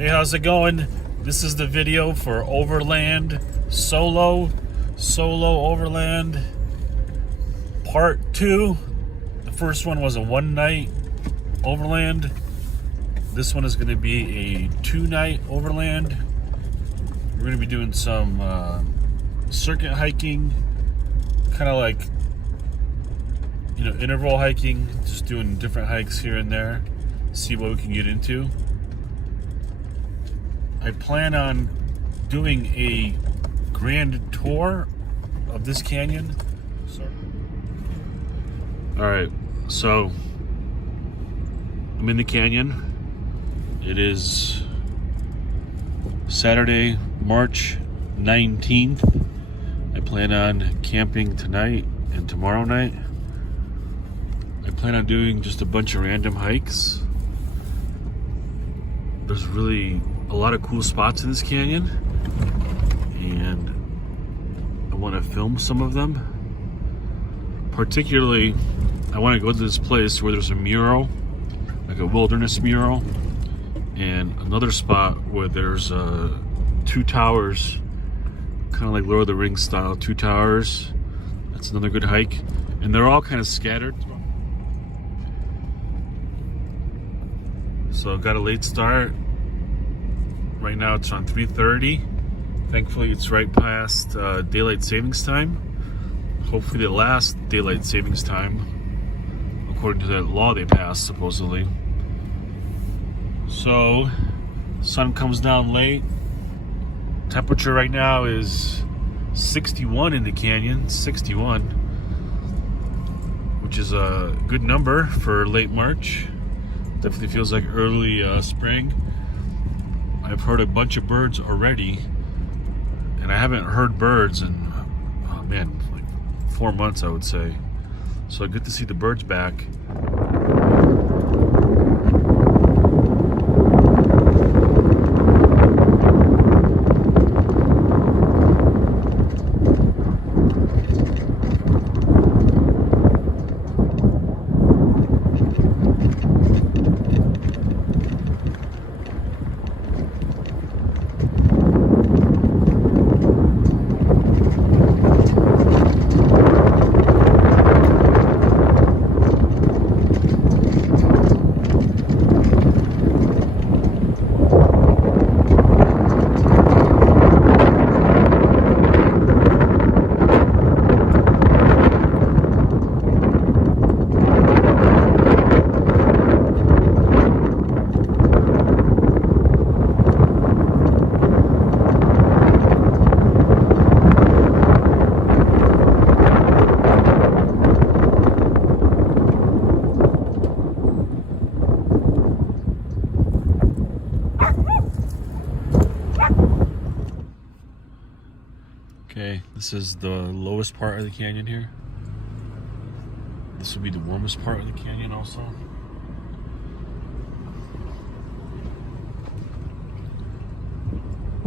Hey, how's it going? This is the video for Overland Solo Overland Part 2. The first one was a one-night Overland. This one is going to be a two-night Overland. We're going to be doing some circuit hiking, kind of like, interval hiking, just doing different hikes here and there, see what we can get into. I plan on doing a grand tour of this canyon. Alright, so I'm in the canyon. It is Saturday, March 19th. I plan on camping tonight and tomorrow night. I plan on doing just a bunch of random hikes. There's really a lot of cool spots in this canyon, and I want to film some of them. Particularly, I want to go to this place where there's a mural, like a wilderness mural, and another spot where there's two towers, kind of like Lord of the Rings style, two towers. That's another good hike, and they're all kind of scattered. So I've got a late start. Right now it's on 3:30. Thankfully it's right past daylight savings time. Hopefully the last daylight savings time, according to that law they passed supposedly. So sun comes down late. Temperature right now is 61 in the canyon, 61, which is a good number for late March. Definitely feels like early spring. I've heard a bunch of birds already, and I haven't heard birds in, oh man, like 4 months, I would say. So good to see the birds back. Okay, this is the lowest part of the canyon here. This will be the warmest part of the canyon also.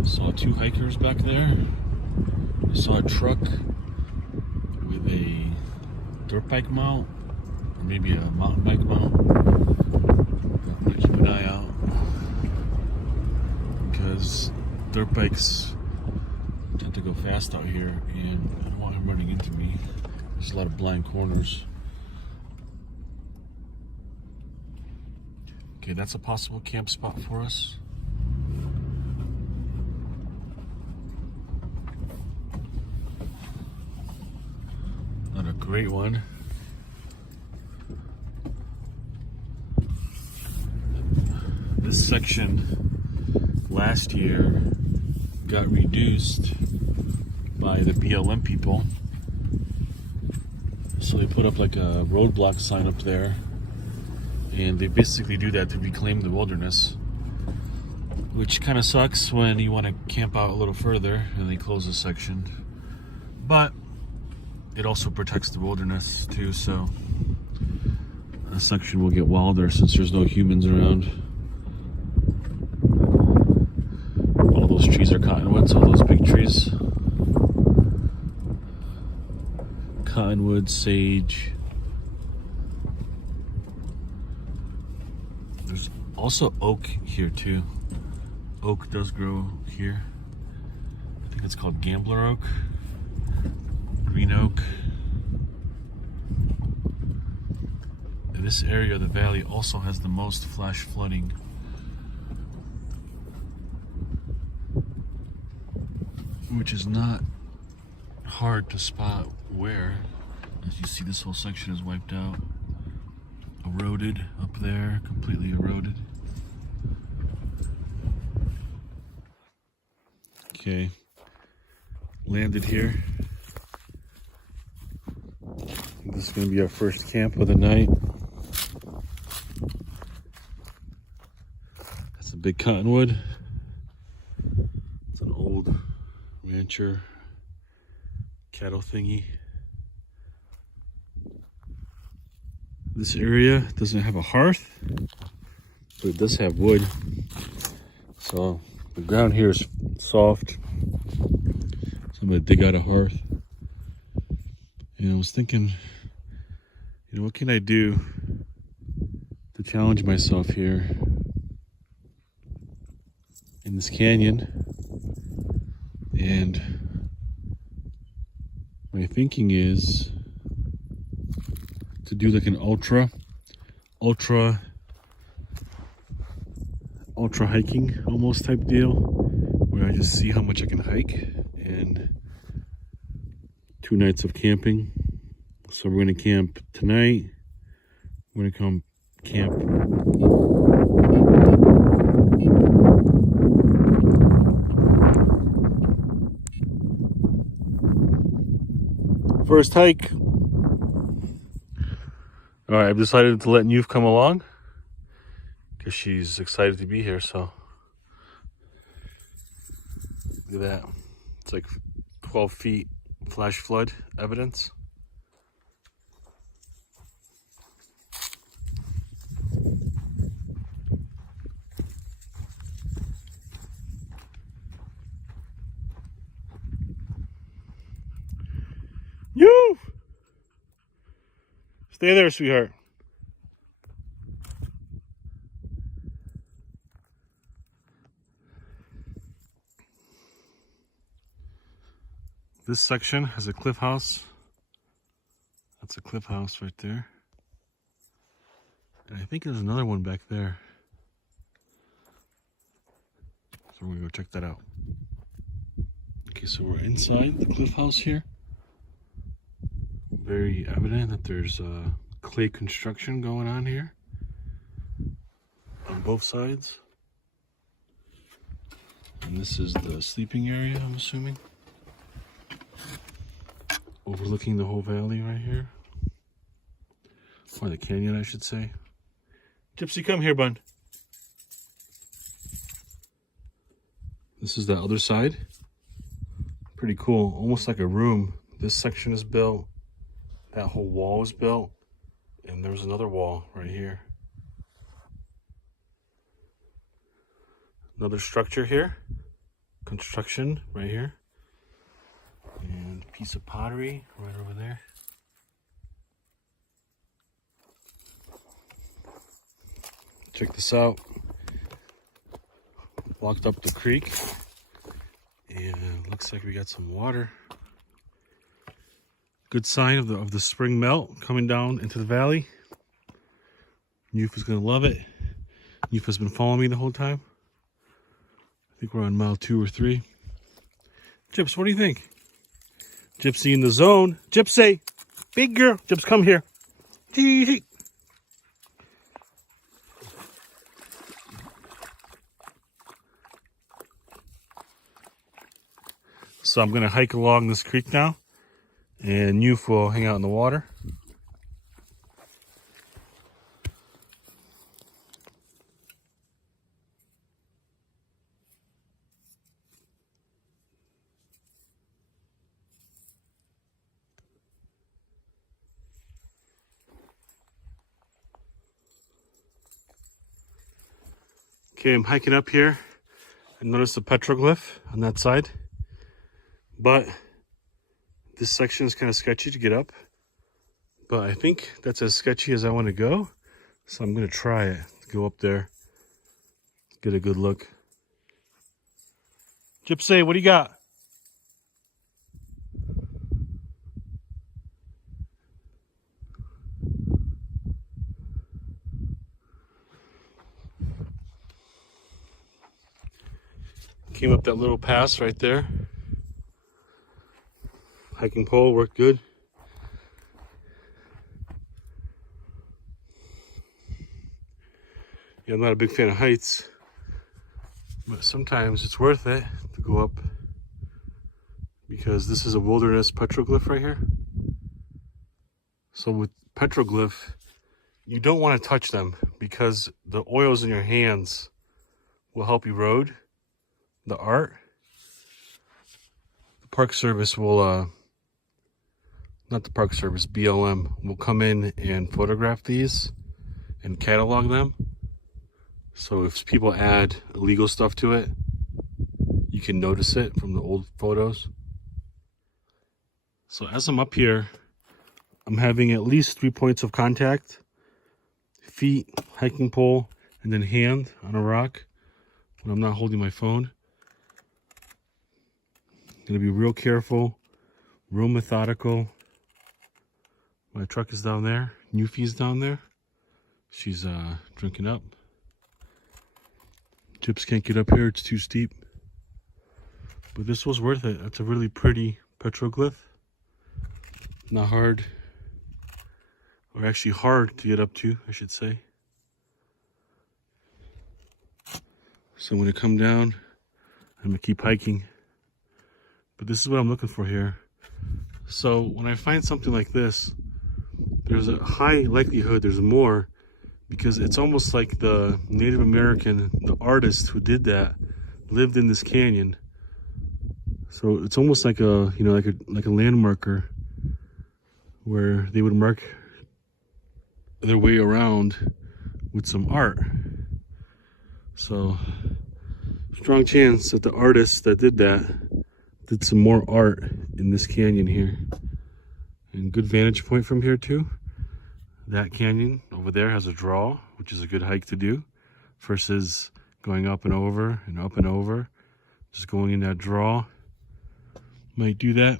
Saw two hikers back there. I saw a truck with a dirt bike mount, or maybe a mountain bike mount. I'm gonna keep an eye out, because dirt bikes tend to go fast out here, and I don't want him running into me. There's a lot of blind corners. Okay, that's a possible camp spot for us. Not a great one. This section last year got reduced by the BLM people. So they put up like a roadblock sign up there, and they basically do that to reclaim the wilderness, which kind of sucks when you want to camp out a little further and they close this section. But it also protects the wilderness too, so this section will get wilder since there's no humans around. All those trees are cottonwoods, all those big trees. Cottonwood, sage. There's also oak here too. oak does grow here. I think it's called gambler oak, green oak. And this area of the valley also has the most flash flooding. Which is not hard to spot where. As you see, this whole section is wiped out. Eroded up there, completely eroded. Okay, landed here. This is going to be our first camp of the night. That's a big cottonwood. It's an old rancher cattle thingy. This area doesn't have a hearth, but it does have wood. So the ground here is soft. So I'm gonna dig out a hearth. And I was thinking, you know, what can I do to challenge myself here in this canyon? And my thinking is to do like an ultra hiking almost type deal, where I just see how much I can hike, and 2 nights of camping. So we're gonna camp tonight. We're gonna come camp first hike. All right, I've decided to let Newf come along because she's excited to be here. So look at that. It's like 12 feet flash flood evidence. Newf! Stay there, sweetheart. This section has a cliff house. That's a cliff house right there. And I think there's another one back there. So we're gonna go check that out. Okay, so we're inside the cliff house here. Very evident that there's clay construction going on here on both sides. And this is the sleeping area, I'm assuming. Overlooking the whole valley right here. Or the canyon, I should say. Gypsy, come here, bud. This is the other side. Pretty cool, almost like a room. This section is built. That whole wall is built. And there's another wall right here. Another structure here. Construction right here. And a piece of pottery right over there. Check this out. Walked up the creek. And looks like we got some water. Good sign of the spring melt coming down into the valley. Newf is gonna love it. Newf has been following me the whole time. I think we're on mile 2 or 3. Gyps, what do you think? Gypsy in the zone. Gypsy, big girl. Gyps, come here. So I'm gonna hike along this creek now. And Newf will hang out in the water. Okay, I'm hiking up here. I noticed a petroglyph on that side. But this section is kind of sketchy to get up, but I think that's as sketchy as I want to go. So I'm going to try it, go up there, get a good look. Gypsy, what do you got? Came up that little pass right there. Hiking pole worked good. Yeah, I'm not a big fan of heights, but sometimes it's worth it to go up because this is a wilderness petroglyph right here. So with petroglyph, you don't want to touch them because the oils in your hands will help erode the art. The Park Service will, not the Park Service, BLM will come in and photograph these and catalog them. So if people add illegal stuff to it, you can notice it from the old photos. So as I'm up here, I'm having at least 3 points of contact. Feet, hiking pole, and then hand on a rock when I'm not holding my phone. Gonna be real careful, real methodical. My truck is down there. Newfie's down there. She's drinking up. Chips can't get up here, it's too steep. But this was worth it. That's a really pretty petroglyph. Not hard, or actually hard to get up to, I should say. So I'm gonna come down, I'm gonna keep hiking. But this is what I'm looking for here. So when I find something like this, there's a high likelihood there's more, because it's almost like the Native American, the artist who did that, lived in this canyon. So it's almost like a, you know, like a landmarker where they would mark their way around with some art. So strong chance that the artist that did that did some more art in this canyon here. And good vantage point from here too. That canyon over there has a draw, which is a good hike to do, versus going up and over and up and over. Just going in that draw. Might do that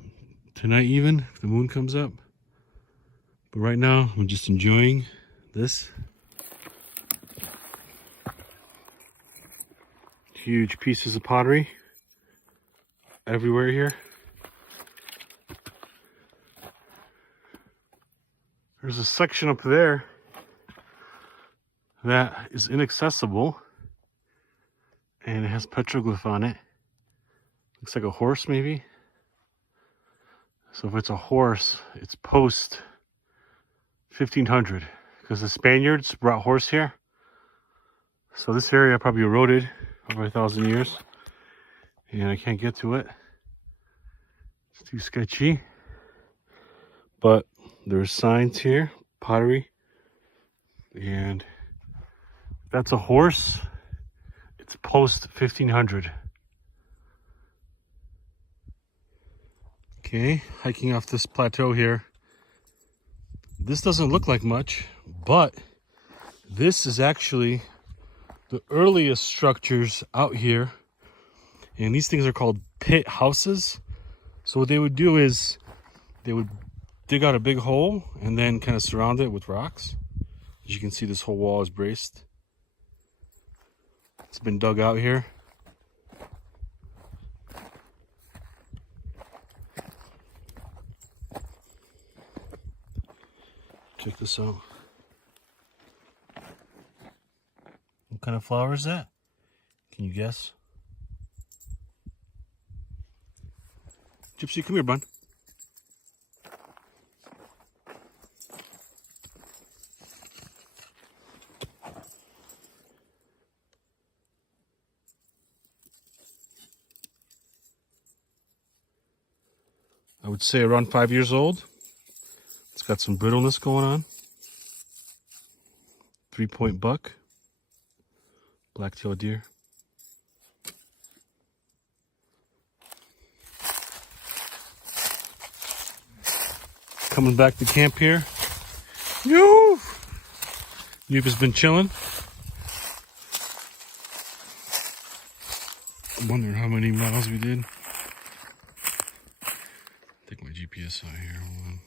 tonight even, if the moon comes up. But right now, I'm just enjoying this. Huge pieces of pottery everywhere here. There's a section up there that is inaccessible and it has petroglyph on it. Looks like a horse maybe. So if it's a horse, it's post 1500 because the Spaniards brought horse here. So this area probably eroded over 1,000 years and I can't get to it. It's too sketchy. But there's signs here, pottery, and if that's a horse, it's post 1500. Okay, hiking off this plateau here. This doesn't look like much, but this is actually the earliest structures out here, and these things are called pit houses. So what they would do is they would dig out a big hole and then kind of surround it with rocks. As you can see, this whole wall is braced. It's been dug out here. Check this out. What kind of flower is that? Can you guess? Gypsy, come here, bud. I would say around 5 years old. It's got some brittleness going on. 3-point buck. Black-tailed deer. Coming back to camp here. Yoo! You've just been chilling. I'm wondering how many miles we did. Take my GPS out here. Hold on.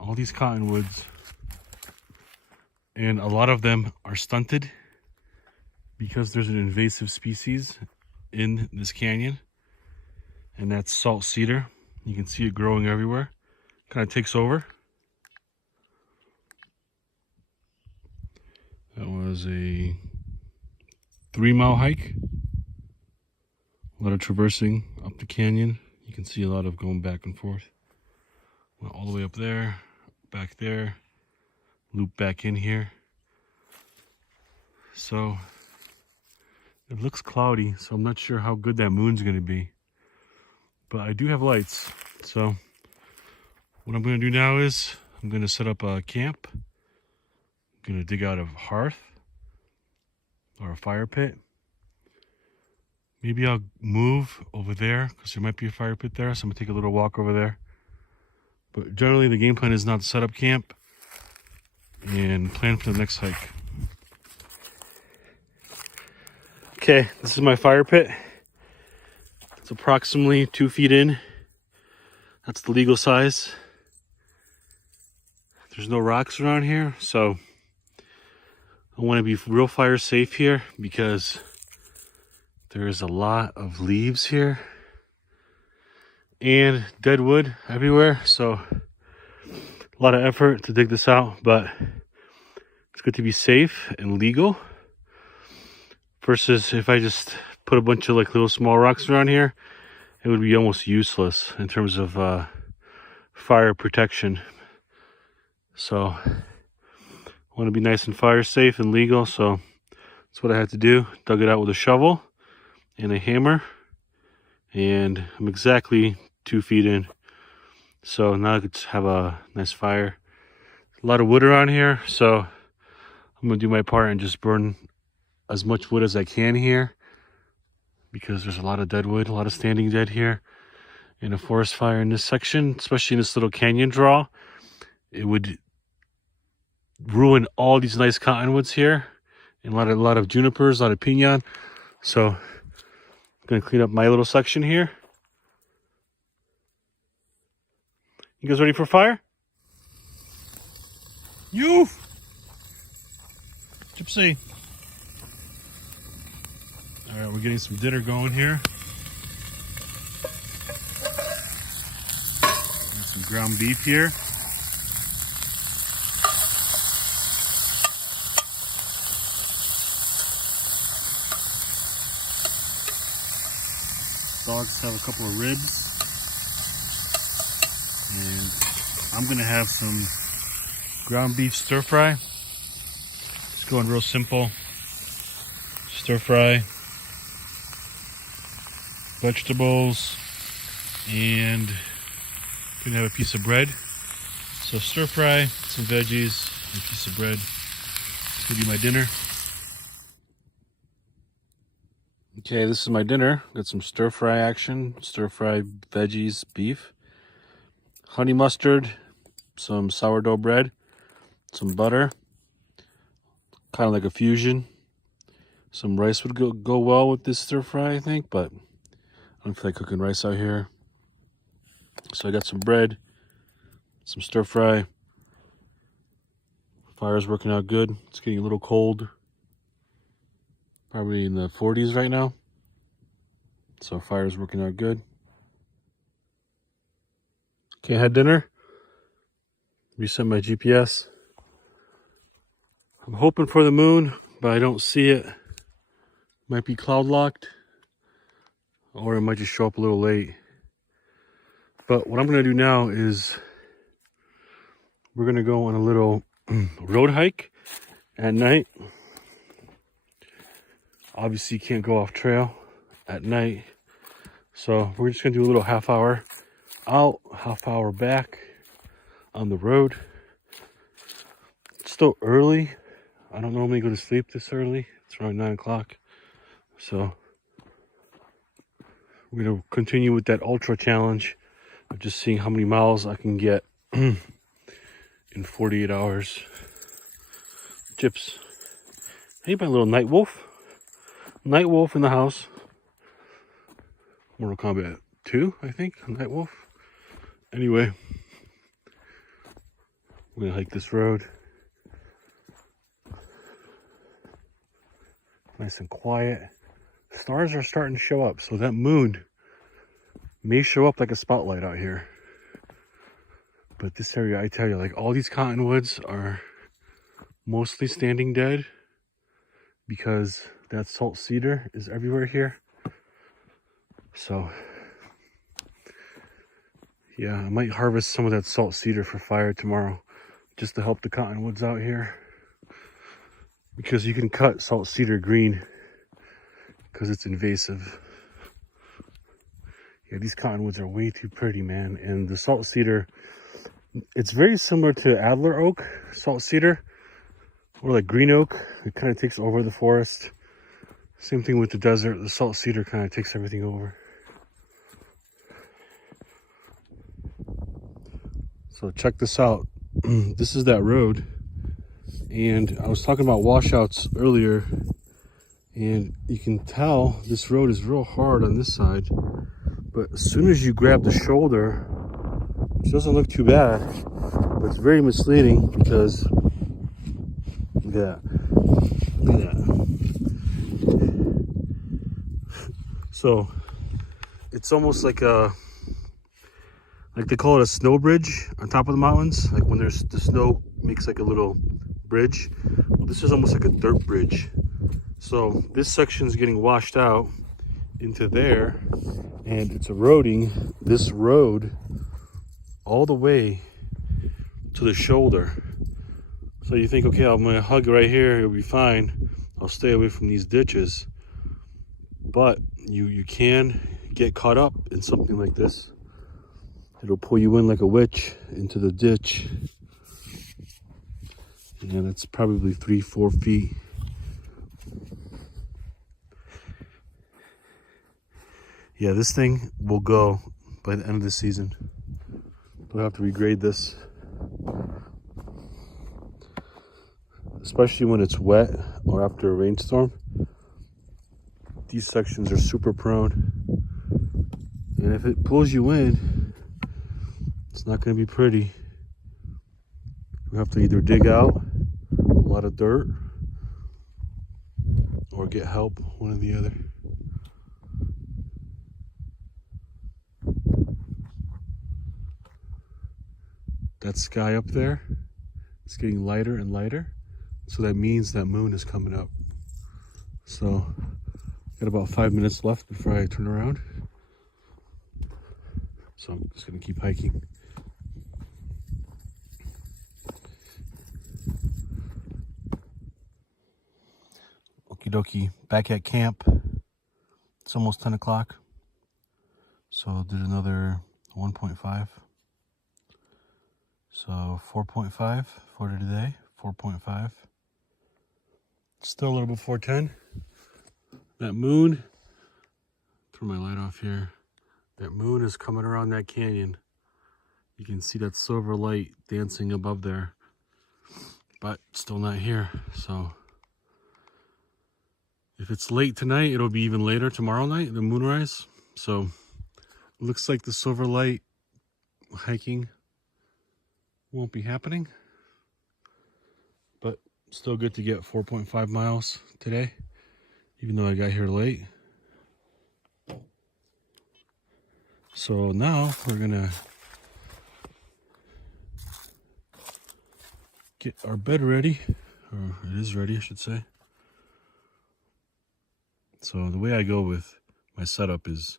All these cottonwoods, and a lot of them are stunted because there's an invasive species in this canyon, and that's salt cedar. You can see it growing everywhere. Kind of takes over. That was a 3-mile hike. A lot of traversing up the canyon. You can see a lot of going back and forth. Went all the way up there, back there, loop back in here. So it looks cloudy, so I'm not sure how good that moon's gonna be. But I do have lights. So what I'm gonna do now is I'm gonna set up a camp. I'm gonna dig out a hearth or a fire pit. Maybe I'll move over there because there might be a fire pit there. So I'm gonna take a little walk over there. But generally the game plan is not to set up camp and plan for the next hike. Okay, this is my fire pit. It's approximately 2 feet in. That's the legal size. There's no rocks around here, so I want to be real fire safe here because there is a lot of leaves here and dead wood everywhere. So a lot of effort to dig this out, but it's good to be safe and legal versus if I just put a bunch of like little small rocks around here, it would be almost useless in terms of fire protection. So I want to be nice and fire safe and legal, so that's what I had to do. Dug it out with a shovel and a hammer, and I'm exactly 2 feet in. So now I could have a nice fire. A lot of wood around here, so I'm gonna do my part and just burn as much wood as I can here because there's a lot of dead wood, a lot of standing dead here. In a forest fire in this section, especially in this little canyon draw, it would ruin all these nice cottonwoods here, and a lot of junipers, a lot of pinon. So I'm gonna clean up my little section here. You guys ready for fire? You! Gypsy. All right, we're getting some dinner going here. Got some ground beef here. Dogs have a couple of ribs. And I'm gonna have some ground beef stir fry. Just going real simple. Stir fry, vegetables, and gonna have a piece of bread. So stir fry, some veggies, and a piece of bread. It's gonna be my dinner. Okay, this is my dinner. Got some stir fry action, stir fry veggies, beef, honey mustard, some sourdough bread, some butter, kind of like a fusion. Some rice would go well with this stir fry, I think, but I don't feel like cooking rice out here. So I got some bread, some stir fry. Fire's working out good. It's getting a little cold. Probably in the 40s right now. So fire's working out good. Okay, I had dinner. Reset my GPS. I'm hoping for the moon, but I don't see it. Might be cloud locked, or it might just show up a little late. But what I'm gonna do now is we're gonna go on a little road hike at night. Obviously you can't go off trail at night, so we're just gonna do a little half hour out, half hour back on the road. It's still early. I don't normally go to sleep this early. It's around 9 o'clock. So we're gonna continue with that ultra challenge of just seeing how many miles I can get in 48 hours. Chips. Hey, my little night wolf. Night wolf in the house. Mortal Kombat 2, I think. Night wolf. Anyway, we're gonna hike this road. Nice and quiet. Stars are starting to show up, so that moon may show up like a spotlight out here. But this area, I tell you, like all these cottonwoods are mostly standing dead because that salt cedar is everywhere here. So yeah, I might harvest some of that salt cedar for fire tomorrow just to help the cottonwoods out here. Because you can cut salt cedar green because it's invasive. Yeah, these cottonwoods are way too pretty, man. And the salt cedar, it's very similar to Adler oak, salt cedar, or like green oak. It kind of takes over the forest. Same thing with the desert. The salt cedar kind of takes everything over. So check this out. This is that road. And I was talking about washouts earlier. And you can tell this road is real hard on this side. But as soon as you grab the shoulder, which doesn't look too bad, but it's very misleading because look at that. Look at that. So it's almost like a, like they call it a snow bridge on top of the mountains. Like when there's the snow makes like a little bridge. Well, this is almost like a dirt bridge. So this section is getting washed out into there, and it's eroding this road all the way to the shoulder. So you think, okay, I'm gonna hug right here, it'll be fine. I'll stay away from these ditches. But you can get caught up in something like this. It'll pull you in like a witch into the ditch. And it's probably 3-4 feet. Yeah, this thing will go by the end of the season. We'll have to regrade this. Especially when it's wet or after a rainstorm. These sections are super prone. And if it pulls you in, it's not going to be pretty. We have to either dig out a lot of dirt or get help, one or the other. That sky up there, it's getting lighter and lighter. So that means that moon is coming up. So got about 5 minutes left before I turn around. So I'm just gonna keep hiking. Okie dokie, back at camp. It's almost 10 o'clock. So did another 1.5. So 4.5 for today, 4.5. Still a little before 10. That moon, turn my light off here. That moon is coming around that canyon. You can see that silver light dancing above there, but still not here. So if it's late tonight, it'll be even later tomorrow night, the moonrise. So it looks like the silver light hiking won't be happening, but still good to get 4.5 miles today, even though I got here late. So now we're gonna get our bed ready, or it is ready, I should say. So the way I go with my setup is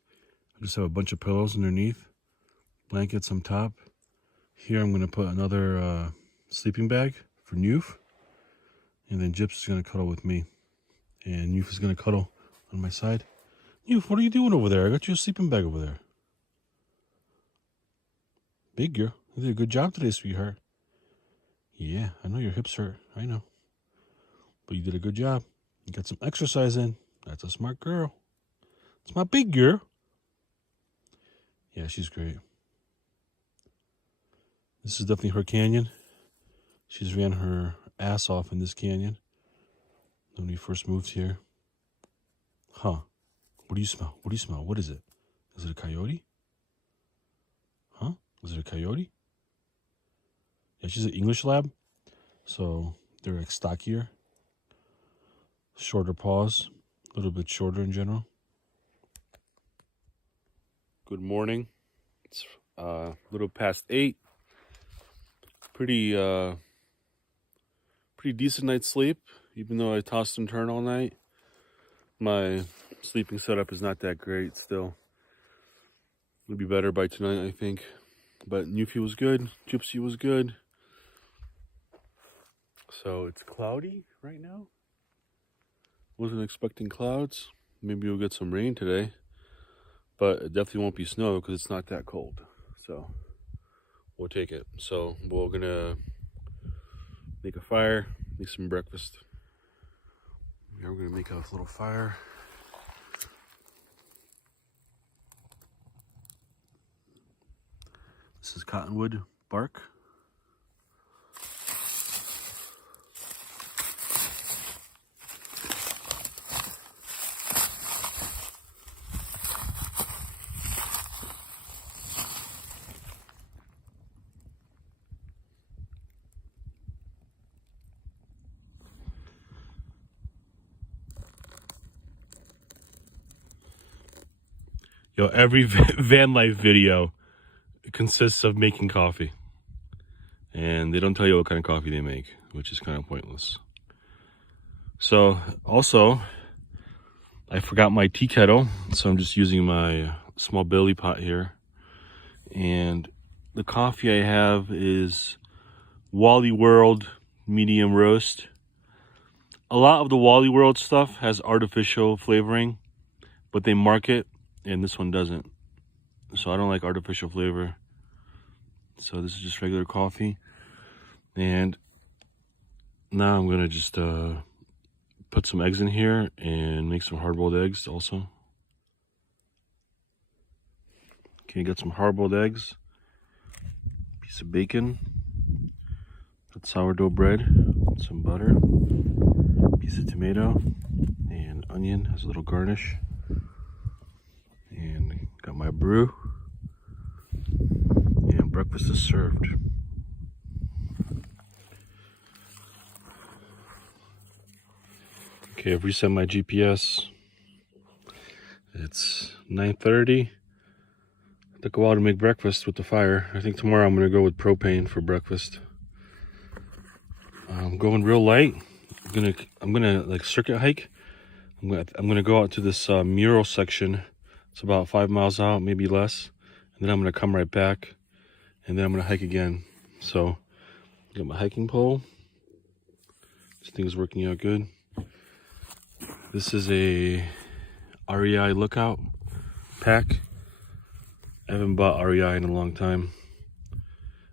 I just have a bunch of pillows underneath, blankets on top. Here I'm gonna put another sleeping bag for Newf, and then Gyps is gonna cuddle with me, and Newf is gonna cuddle on my side. Newf, what are you doing over there? I got you a sleeping bag over there. Big girl, you did a good job today, sweetheart. Yeah, I know your hips hurt, I know. But you did a good job. You got some exercise in. That's a smart girl. It's my big girl. Yeah, she's great. This is definitely her canyon. She's ran her ass off in this canyon. when we first moved here. Huh. What do you smell? What do you smell? What is it? Is it a coyote? Huh? Is it a coyote? Yeah, she's an English lab. So they're like stockier. Shorter paws. A little bit shorter in general. Good morning. It's a little past 8. Pretty decent night's sleep, even though I tossed and turned all night. My sleeping setup is not that great still. It'll be better by tonight, I think. But Newfie was good. Gypsy was good. So it's cloudy right now. Wasn't expecting clouds. Maybe we'll get some rain today. But it definitely won't be snow because it's not that cold. So we'll take it. So we're gonna make a fire, make some breakfast. Yeah, we're gonna make a little fire. This is cottonwood bark. Yo, every van life video consists of making coffee. And they don't tell you what kind of coffee they make, which is kind of pointless. So, also, I forgot my tea kettle, so I'm just using my small Billy pot here. And the coffee I have is Wally World medium roast. A lot of the Wally World stuff has artificial flavoring, but they mark it, and this one doesn't. So I don't like artificial flavor. So this is just regular coffee. And now I'm gonna just put some eggs in here and make some hard-boiled eggs also. Okay, got some hard-boiled eggs, piece of bacon, got sourdough bread, some butter, piece of tomato, and onion as a little garnish. And got my brew, and breakfast is served. Okay, I've reset my GPS. It's 9:30. Took a while to make breakfast with the fire. I think tomorrow I'm gonna go with propane for breakfast. I'm going real light. I'm gonna like circuit hike. I'm gonna go out to this mural section. It's about 5 miles out, maybe less. And then I'm gonna come right back, and then I'm gonna hike again. So, got my hiking pole. This thing is working out good. This is a REI Lookout pack. I haven't bought REI in a long time.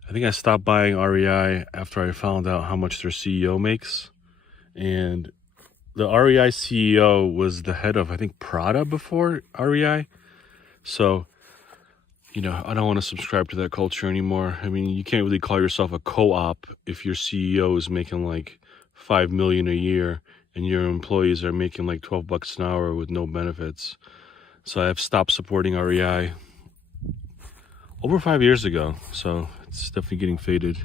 I think I stopped buying REI after I found out how much their CEO makes. And the REI CEO was the head of, I think, Prada before REI. So, you know, I don't want to subscribe to that culture anymore. I mean, you can't really call yourself a co-op if your CEO is making like $5 million a year and your employees are making like $12 an hour with no benefits. So I've stopped supporting REI over 5 years ago. So it's definitely getting faded.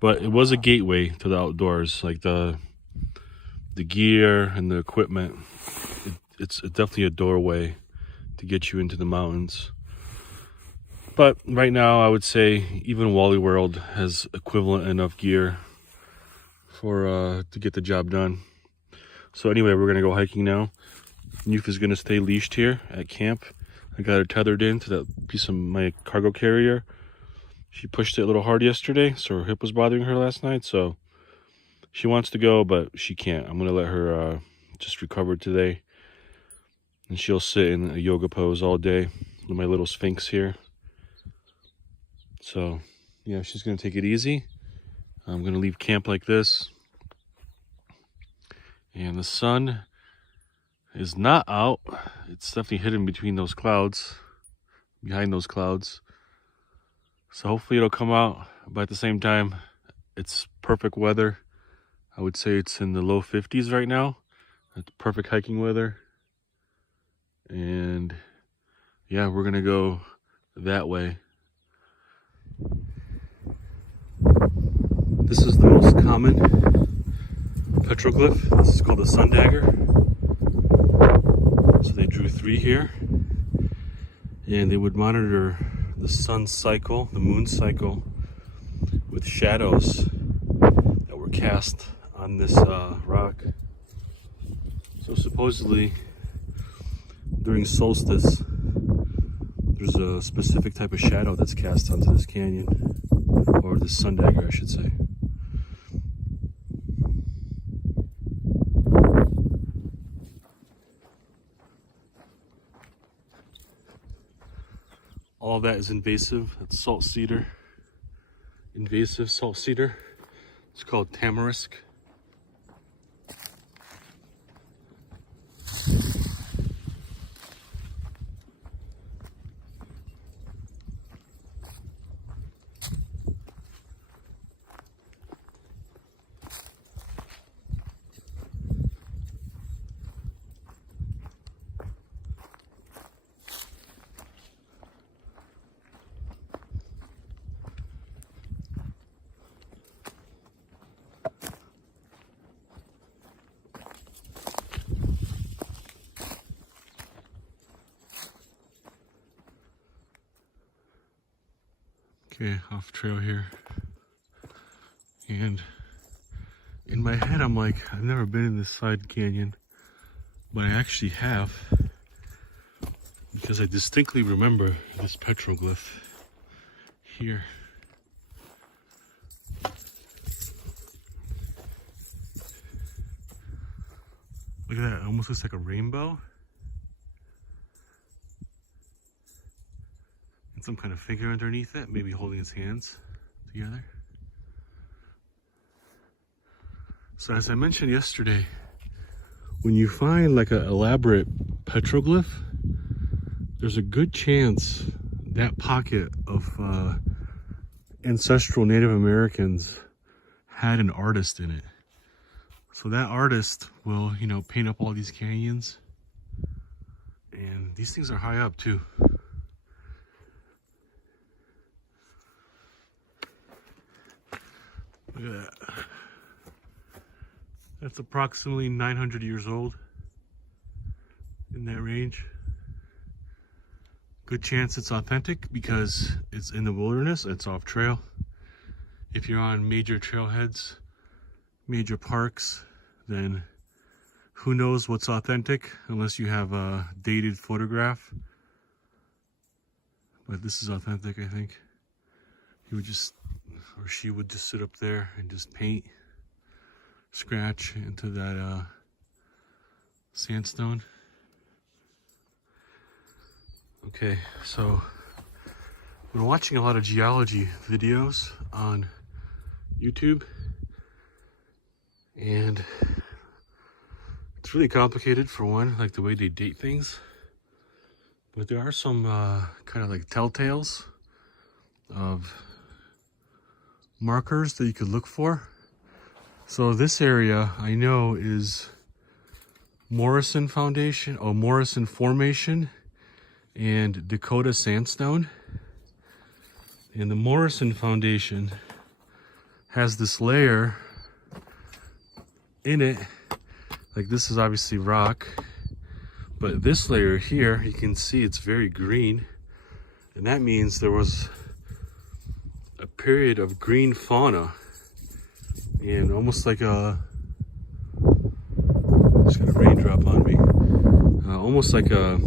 But it was a gateway to the outdoors, like the gear and the equipment. It's definitely a doorway to get you into the mountains. But right now I would say even Wally World has equivalent enough gear for to get the job done. So anyway, we're gonna go hiking now. Newf is gonna stay leashed here at camp. I got her tethered into that piece of my cargo carrier. She pushed it a little hard yesterday, so her hip was bothering her last night. So she wants to go, but she can't. I'm gonna let her just recover today. And she'll sit in a yoga pose all day with my little Sphinx here. So, yeah, she's going to take it easy. I'm going to leave camp like this. And the sun is not out. It's definitely hidden between those clouds, behind those clouds. So hopefully it'll come out. But at the same time, it's perfect weather. I would say it's in the low 50s right now. It's perfect hiking weather. And yeah, we're gonna go that way. This is the most common petroglyph. This is called the sun dagger. So they drew 3 here, and they would monitor the sun's cycle, the moon's cycle, with shadows that were cast on this rock. So supposedly during solstice, there's a specific type of shadow that's cast onto this canyon, or this sun dagger, I should say. All that is invasive. It's salt cedar. Invasive salt cedar. It's called tamarisk. Okay, off trail here. And in my head, I'm like, I've never been in this side canyon, but I actually have, because I distinctly remember this petroglyph here. Look at that, it almost looks like a rainbow. And some kind of figure underneath it, maybe holding his hands together. So as I mentioned yesterday, when you find like an elaborate petroglyph, there's a good chance that pocket of ancestral Native Americans had an artist in it. So that artist will, you know, paint up all these canyons. And these things are high up too. Look at that. That's approximately 900 years old, in that range. Good chance it's authentic because it's in the wilderness, it's off trail. If you're on major trailheads, major parks, then who knows what's authentic unless you have a dated photograph. But this is authentic, I think. He would just, or she would just sit up there and just paint, scratch into that sandstone. Okay, so I've been watching a lot of geology videos on YouTube, and it's really complicated for one, like the way they date things. But there are some kind of like telltales of markers that you could look for. So this area I know is Morrison Foundation, or Morrison Formation, and Dakota Sandstone. And the Morrison Foundation has this layer in it, like this is obviously rock, but this layer here, you can see it's very green, and that means there was a period of green fauna, and almost like a, just got a raindrop on me, almost like a,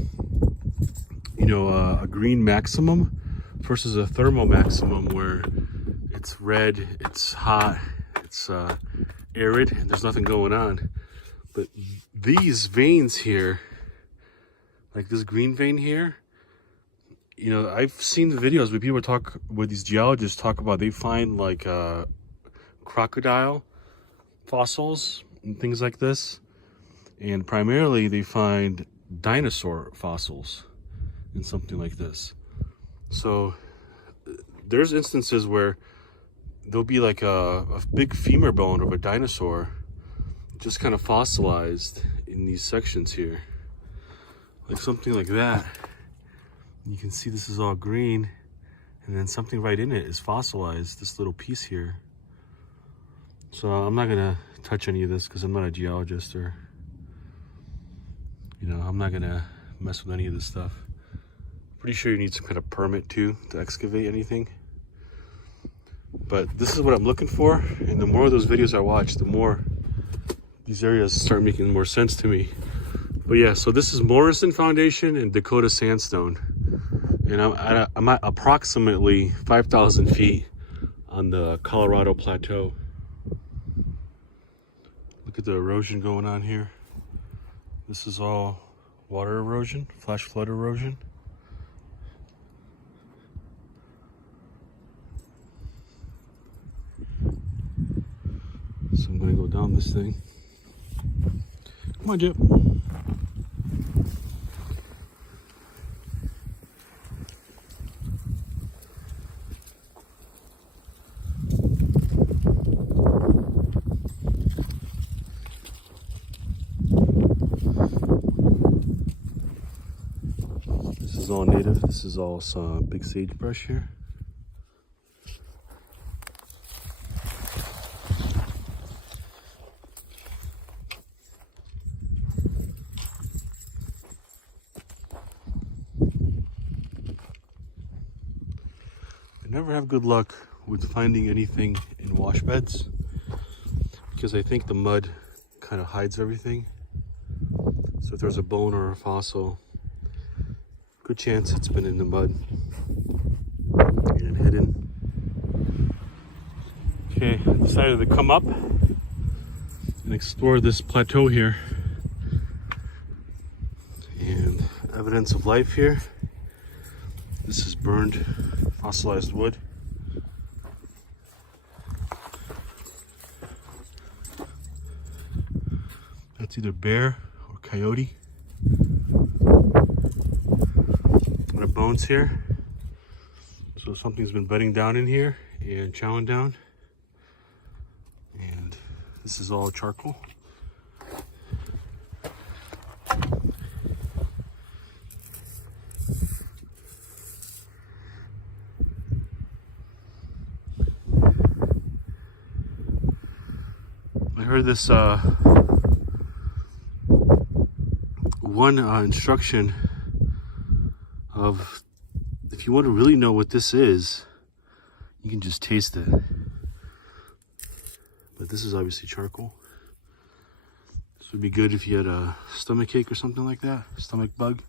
you know, a green maximum versus a thermal maximum, where it's red, it's hot, it's arid, and there's nothing going on. But these veins here, like this green vein here, you know, I've seen the videos where people talk, where these geologists talk about, they find like crocodile fossils and things like this, and primarily they find dinosaur fossils in something like this. So there's instances where there'll be like a big femur bone of a dinosaur just kind of fossilized in these sections here. Like something like that. You can see this is all green, and then something right in it is fossilized, this little piece here. So I'm not gonna touch any of this because I'm not a geologist, or, you know, I'm not gonna mess with any of this stuff. Pretty sure you need some kind of permit too to excavate anything. But this is what I'm looking for, and the more of those videos I watch, the more these areas start making more sense to me. But yeah, so this is Morrison Foundation and Dakota Sandstone. And I'm at approximately 5,000 feet on the Colorado Plateau. Look at the erosion going on here. This is all water erosion, flash flood erosion. So I'm gonna go down this thing. Come on, Jip. This is all native. This is all some big sagebrush here. I never have good luck with finding anything in wash beds because I think the mud kind of hides everything. So if there's a bone or a fossil, good chance it's been in the mud and hidden. Okay, I decided to come up and explore this plateau here. And evidence of life here. This is burned, fossilized wood. That's either bear or coyote. A lot of bones here. So something's been bedding down in here and chowing down. And this is all charcoal. I heard this one instruction of, if you want to really know what this is, you can just taste it. But this is obviously charcoal. This would be good if you had a stomach ache or something like that, stomach bug.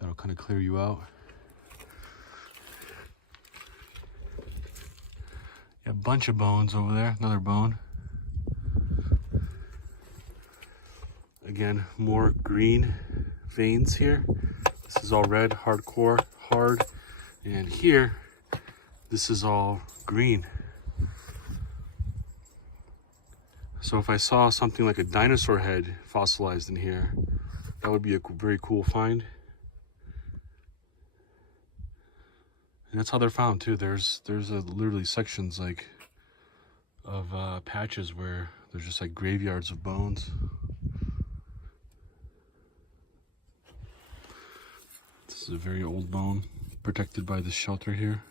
That'll kind of clear you out. A bunch of bones over there, another bone. Again, more green veins here. This is all red, hardcore, hard. And here, this is all green. So if I saw something like a dinosaur head fossilized in here, that would be a very cool find. And that's how they're found too. There's literally sections like of patches where there's just like graveyards of bones. This is a very old bone, protected by this shelter here.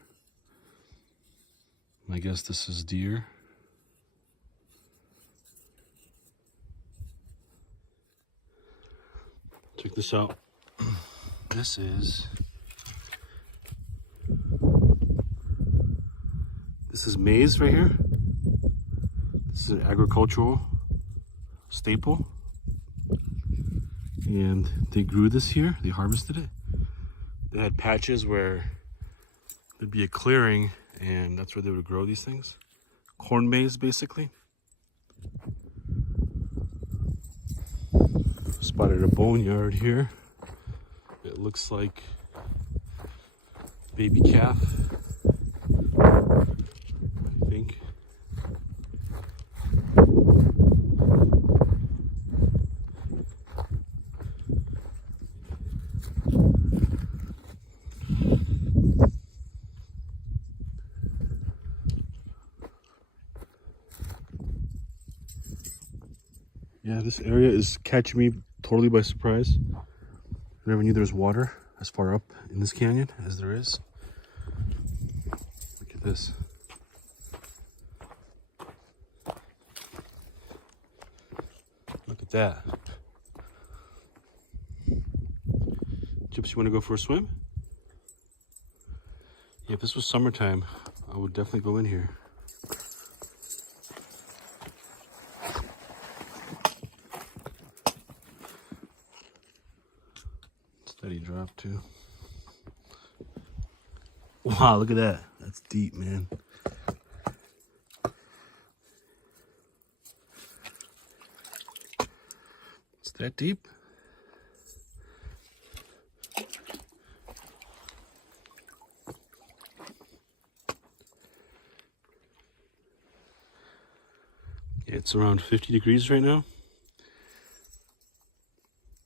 And I guess this is deer. Check this out. This is maize right here. This is an agricultural staple. And they grew this here, they harvested it. They had patches where there'd be a clearing, and that's where they would grow these things. Corn maize, basically. Spotted a boneyard here. It looks like baby calf, I think. Yeah, this area is catching me totally by surprise. I never knew there was water as far up in this canyon as there is. Look at this. Look at that. Chips, you want to go for a swim? Yeah, if this was summertime, I would definitely go in here. Steady drop too. Wow, look at that. That's deep, man. It's that deep? Yeah, it's around 50 degrees right now.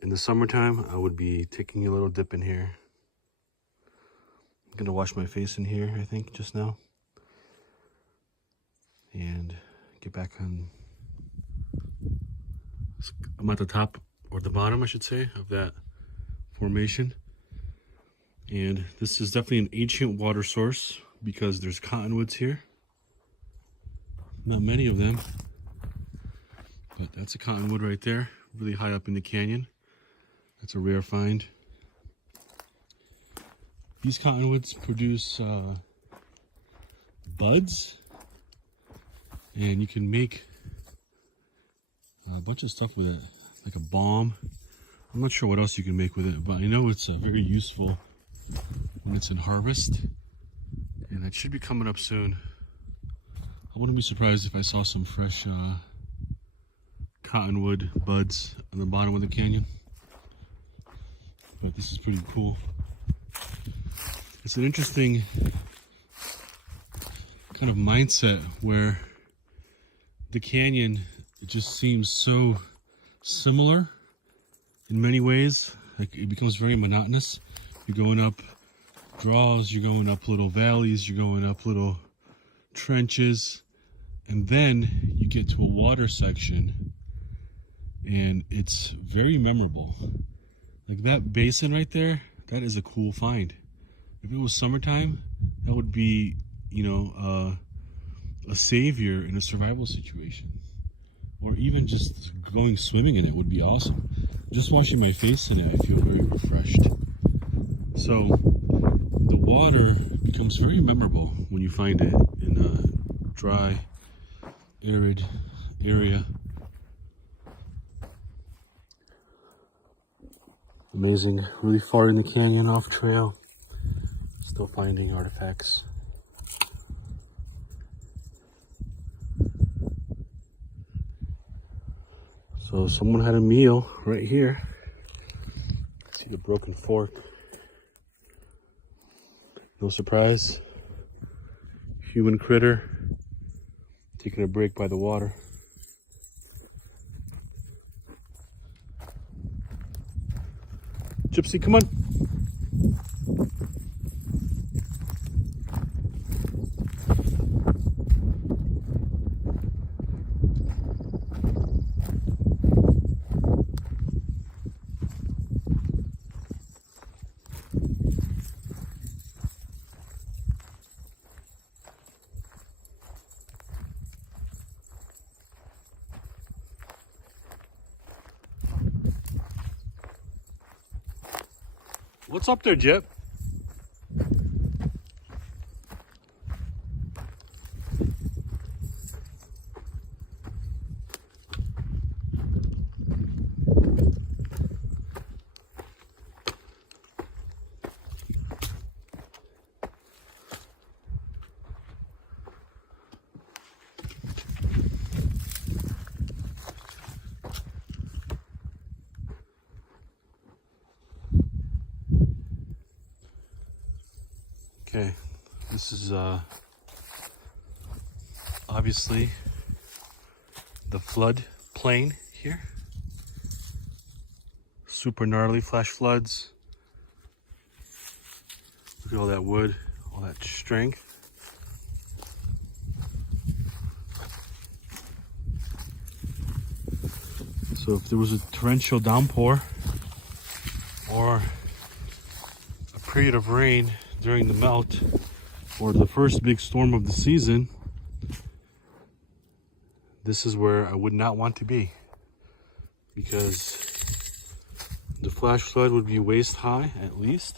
In the summertime, I would be taking a little dip in here. I'm gonna wash my face in here, I think, just now. And get back on. I'm at the top, or the bottom, I should say, of that formation. And this is definitely an ancient water source because there's cottonwoods here. Not many of them, but that's a cottonwood right there, really high up in the canyon. That's a rare find. These cottonwoods produce buds, and you can make a bunch of stuff with it, like a balm. I'm not sure what else you can make with it, but I know it's very useful when it's in harvest, and that should be coming up soon. I wouldn't be surprised if I saw some fresh cottonwood buds on the bottom of the canyon. But this is pretty cool. It's an interesting kind of mindset where the canyon, it just seems so similar in many ways. Like, it becomes very monotonous. You're going up draws, you're going up little valleys, you're going up little trenches, and then you get to a water section and it's very memorable. Like that basin right there, that is a cool find. If it was summertime, that would be, you know, a savior in a survival situation. Or even just going swimming in it would be awesome. Just washing my face in it, I feel very refreshed. So the water becomes very memorable when you find it in a dry, arid area. Amazing, really far in the canyon, off trail, still finding artifacts. So someone had a meal right here. See the broken fork. No surprise. Human critter taking a break by the water. Gypsy, come on. What's up there, Jip? Okay, this is obviously the flood plain here. Super gnarly flash floods. Look at all that wood, all that strength. So if there was a torrential downpour or a period of rain during the melt or the first big storm of the season, this is where I would not want to be, because the flash flood would be waist high at least,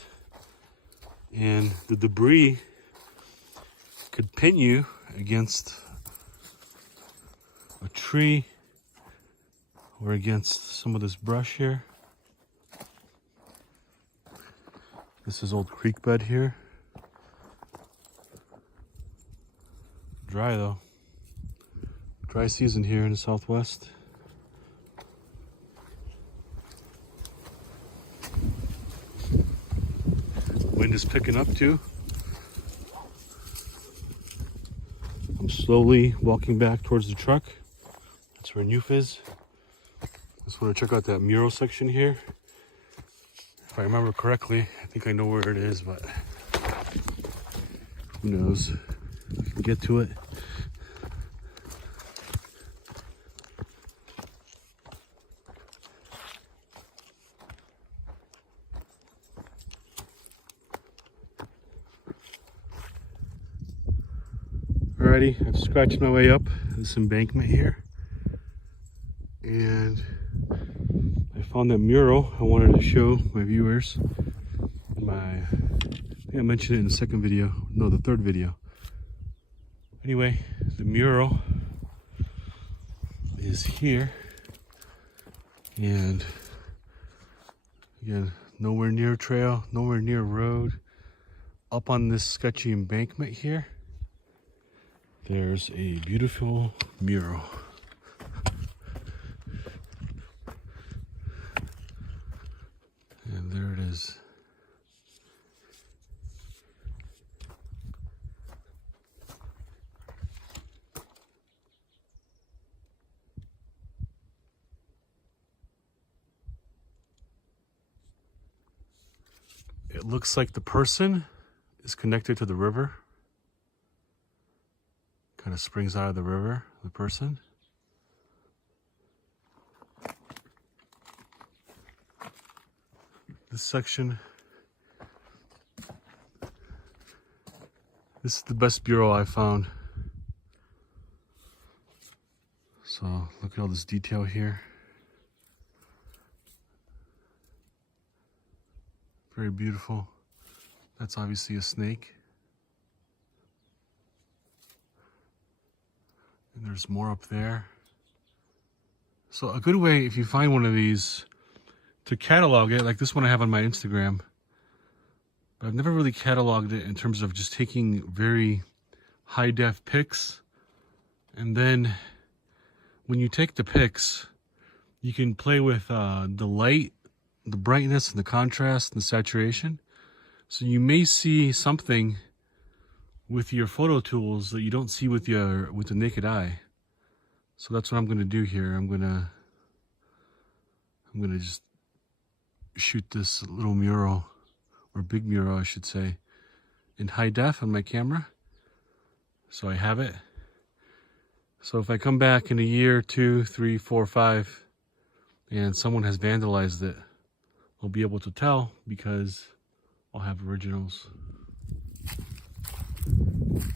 and the debris could pin you against a tree or against some of this brush here. This is old creek bed here. Dry though. Dry season here in the Southwest. Wind is picking up too. I'm slowly walking back towards the truck. That's where Newf is. Just want to check out that mural section here. If I remember correctly, I think I know where it is, but who knows? I can get to it. Alrighty, I've scratched my way up this embankment here, and I found that mural I wanted to show my viewers. I think I mentioned it in the second video, no, the third video. Anyway, the mural is here, and again, nowhere near trail, nowhere near road. Up on this sketchy embankment here, there's a beautiful mural. And there it is. It looks like the person is connected to the river. Kind of springs out of the river, the person. This section, this is the best bureau I found. So look at all this detail here. Very beautiful. That's obviously a snake. And there's more up there. So a good way, if you find one of these, to catalog it, like this one I have on my Instagram, but I've never really cataloged it in terms of just taking very high def pics. And then when you take the pics, you can play with the light, the brightness, and the contrast, and the saturation. So you may see something with your photo tools that you don't see with the naked eye. So that's what I'm going to do here. I'm gonna just shoot this little mural, or big mural I should say, in high def on my camera. So I have it. So if I come back in a year, 2, 3, 4, 5, and someone has vandalized it, I'll be able to tell because I'll have originals.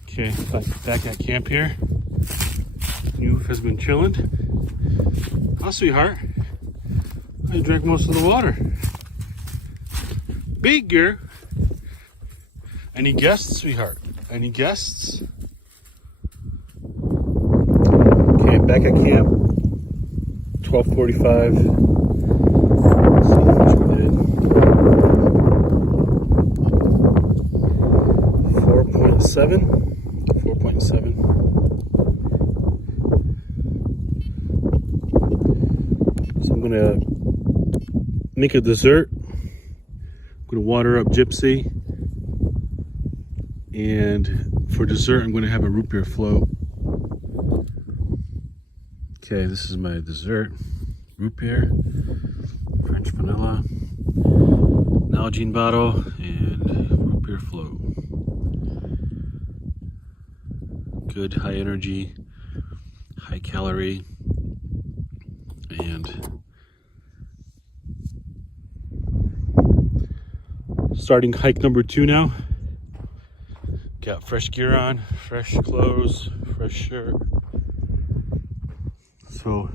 Okay, back at camp here. Newf has been chilling. Oh, sweetheart. I drank most of the water. Big girl. Any guests, sweetheart? Any guests? Okay, back at camp. 12:45. Let's see how much we did. 4.7. So I'm gonna make a dessert. I'm gonna water up Gypsy, and for dessert I'm gonna have a root beer float. Okay, this is my dessert. Root beer, French vanilla, Nalgene bottle, and root beer float. Good, high energy, high calorie, And starting hike number 2 now. Got fresh gear on, fresh clothes, fresh shirt. So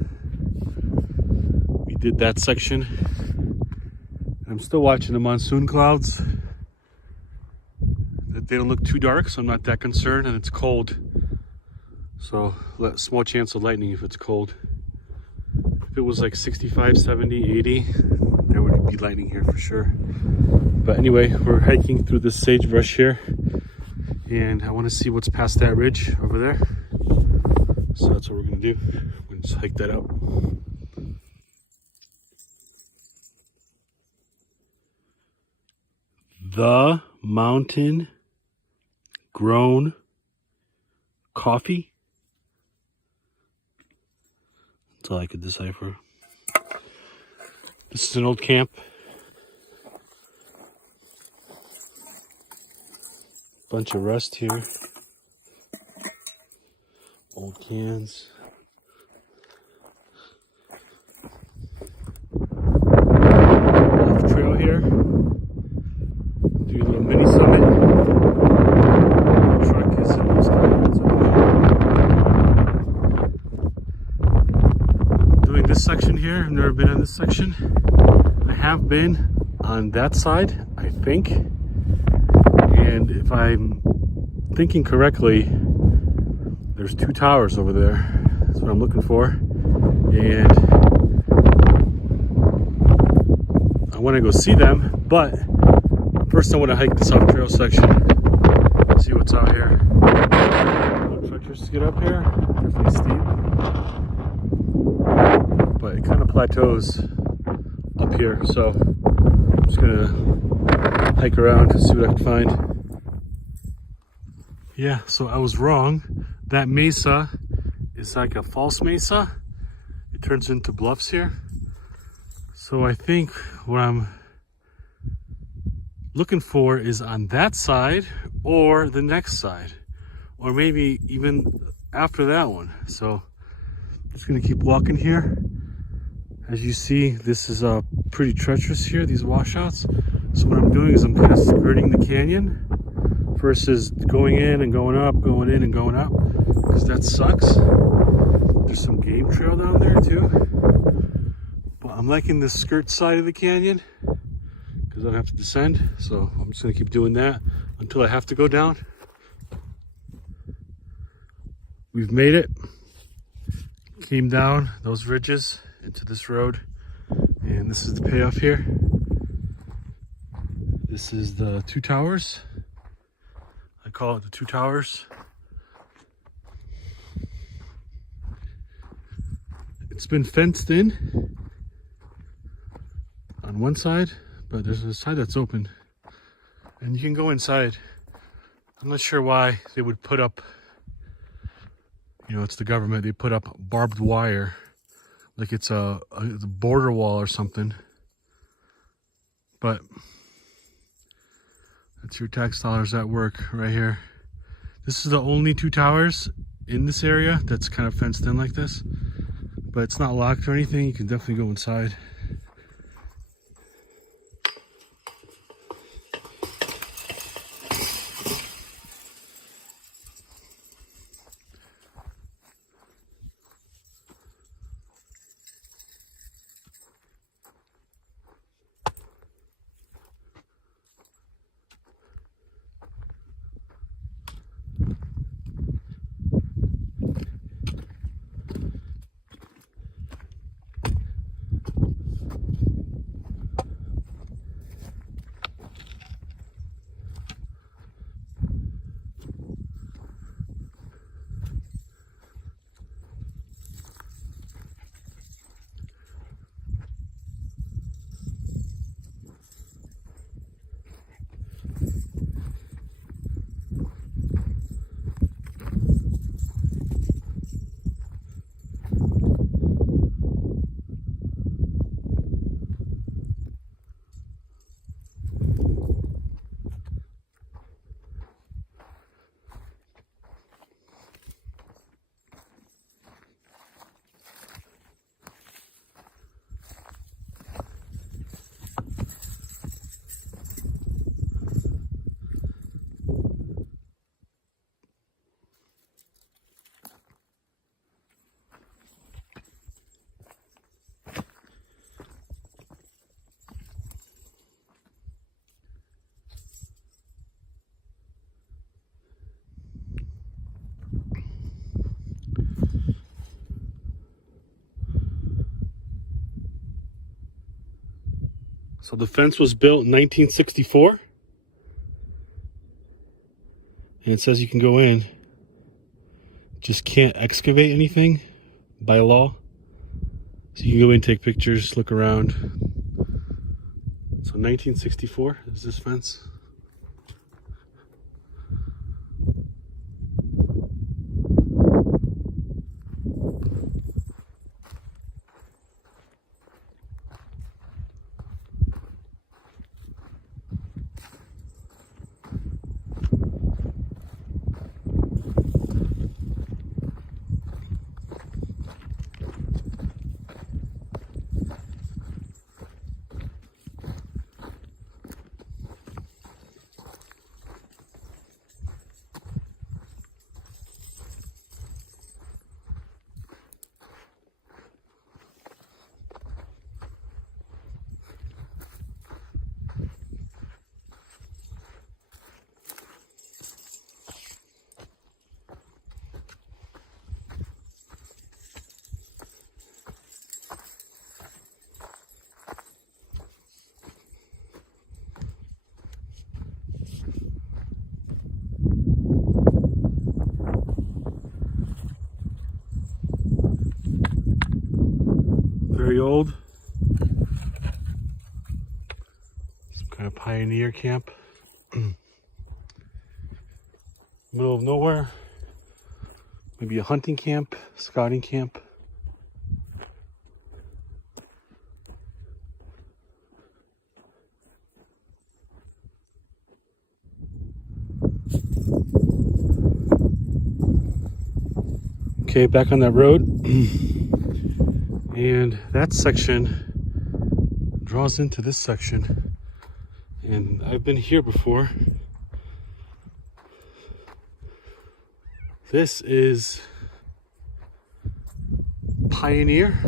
we did that section. I'm still watching the monsoon clouds. They don't look too dark, so I'm not that concerned, and it's cold. So small chance of lightning if it's cold. If it was like 65, 70, 80, there would be lightning here for sure. But anyway, we're hiking through this sagebrush here, and I want to see what's past that ridge over there. So that's what we're gonna do. We're gonna just hike that out. The mountain grown coffee. That's all I could decipher. This is an old camp. Bunch of rust here. Old cans. Off trail here. Do a little mini summit. The truck is in those cans over there. Doing this section here. I've never been on this section. I have been on that side, I think. And if I'm thinking correctly, there's 2 towers over there. That's what I'm looking for. And I want to go see them, but first I want to hike this off trail section, see what's out here. No treacherous to get up here, definitely steep. But it kind of plateaus up here, so I'm just gonna hike around to see what I can find. Yeah, so I was wrong. That mesa is like a false mesa. It turns into bluffs here. So I think what I'm looking for is on that side or the next side, or maybe even after that one. So I'm just gonna keep walking here. As you see, this is pretty treacherous here, these washouts. So what I'm doing is I'm kind of skirting the canyon versus going in and going up, going in and going up, because that sucks. There's some game trail down there too. But I'm liking the skirt side of the canyon because I don't have to descend. So I'm just gonna keep doing that until I have to go down. We've made it. Came down those ridges into this road, and this is the payoff here. This is the 2 towers. I call it the 2 towers. It's been fenced in on one side, but there's a side that's open and you can go inside. I'm not sure why they would put up, you know, it's the government, they put up barbed wire like it's a border wall or something, but that's your tax dollars at work right here. This is the only 2 towers in this area that's kind of fenced in like this, but it's not locked or anything. You can definitely go inside. So the fence was built in 1964. And it says you can go in. Just can't excavate anything by law. So you can go in, take pictures, look around. So 1964 is this fence. Very old. Some kind of pioneer camp. Middle of nowhere. Maybe a hunting camp, scouting camp. Okay, back on that road. And that section draws into this section. And I've been here before. This is Pioneer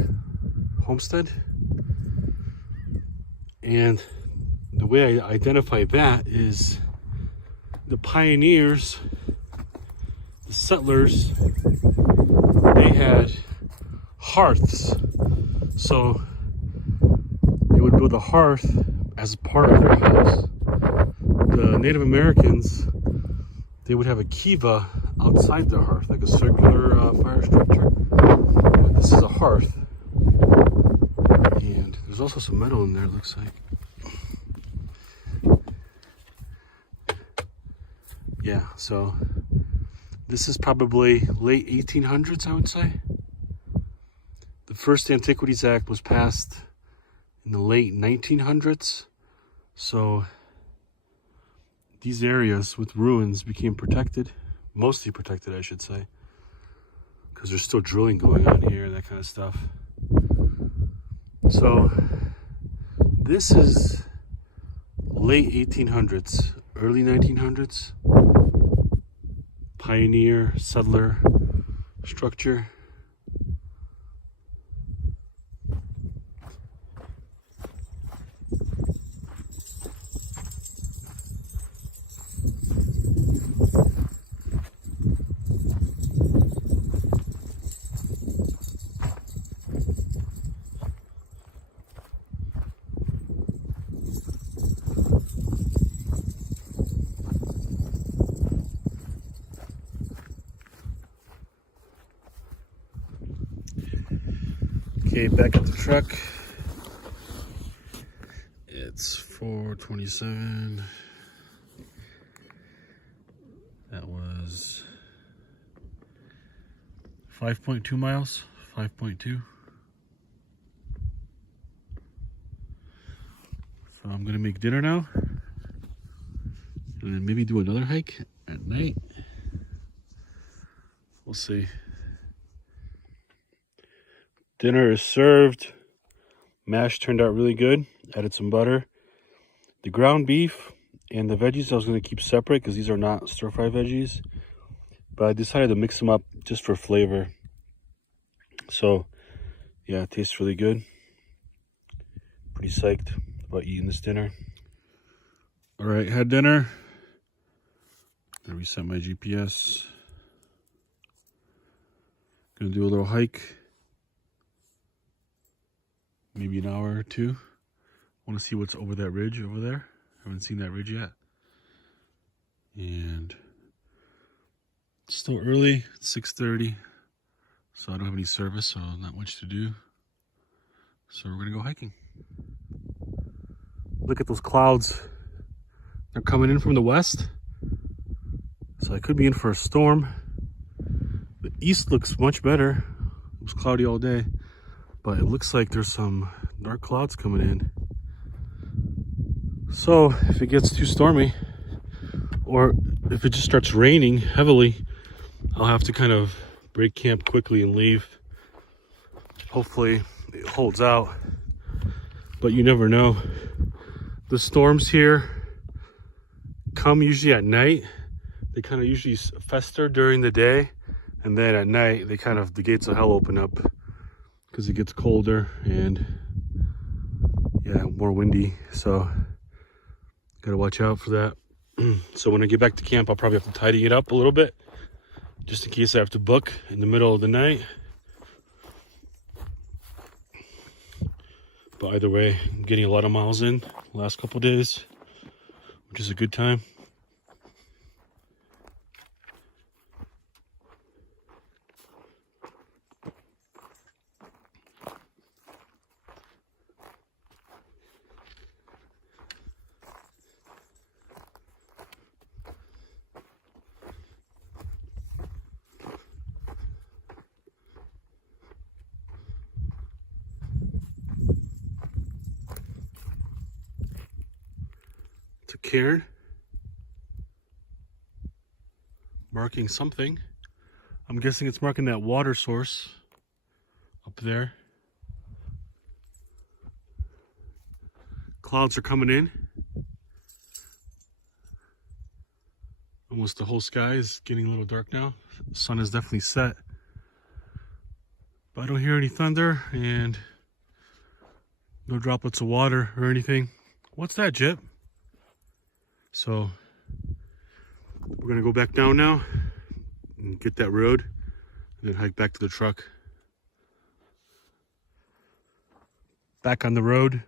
Homestead. And the way I identify that is the pioneers, the settlers, they had hearths. So they would build a hearth as part of their house. The Native Americans, they would have a kiva outside the hearth, like a circular fire structure. This is a hearth. And there's also some metal in there, it looks like. Yeah, so this is probably late 1800s, I would say. The first Antiquities Act was passed in the late 1900s. So these areas with ruins became protected, mostly protected, I should say, because there's still drilling going on here, that kind of stuff. So this is late 1800s, early 1900s. Pioneer settler structure. Okay, back at the truck. It's 4:27. That was 5.2 miles, 5.2. So I'm gonna make dinner now. And then maybe do another hike at night. We'll see. Dinner is served. Mash turned out really good. Added some butter. The ground beef and the veggies I was going to keep separate because these are not stir-fry veggies. But I decided to mix them up just for flavor. So, yeah, it tastes really good. Pretty psyched about eating this dinner. All right, had dinner. Gonna reset my GPS. Gonna do a little hike. Maybe an hour or two. Want to see what's over that ridge over there. Haven't seen that ridge yet. And it's still early, it's 6:30. So I don't have any service, so not much to do. So we're gonna go hiking. Look at those clouds. They're coming in from the west. So I could be in for a storm. The east looks much better. It was cloudy all day, but it looks like there's some dark clouds coming in. So if it gets too stormy, or if it just starts raining heavily, I'll have to kind of break camp quickly and leave. Hopefully it holds out, but you never know. The storms here come usually at night. They kind of usually fester during the day, and then at night the gates of hell open up because it gets colder and yeah, more windy. So gotta watch out for that. So when I get back to camp, I'll probably have to tidy it up a little bit just in case I have to book in the middle of the night. But either way, I'm getting a lot of miles in the last couple days, which is a good time. To Cairn, marking something. I'm guessing it's marking that water source up there. Clouds are coming in. Almost the whole sky is getting a little dark now. The sun is definitely set. But I don't hear any thunder and no droplets of water or anything. What's that, Jip? So we're gonna go back down now and get that road and then hike back to the truck. Back on the road.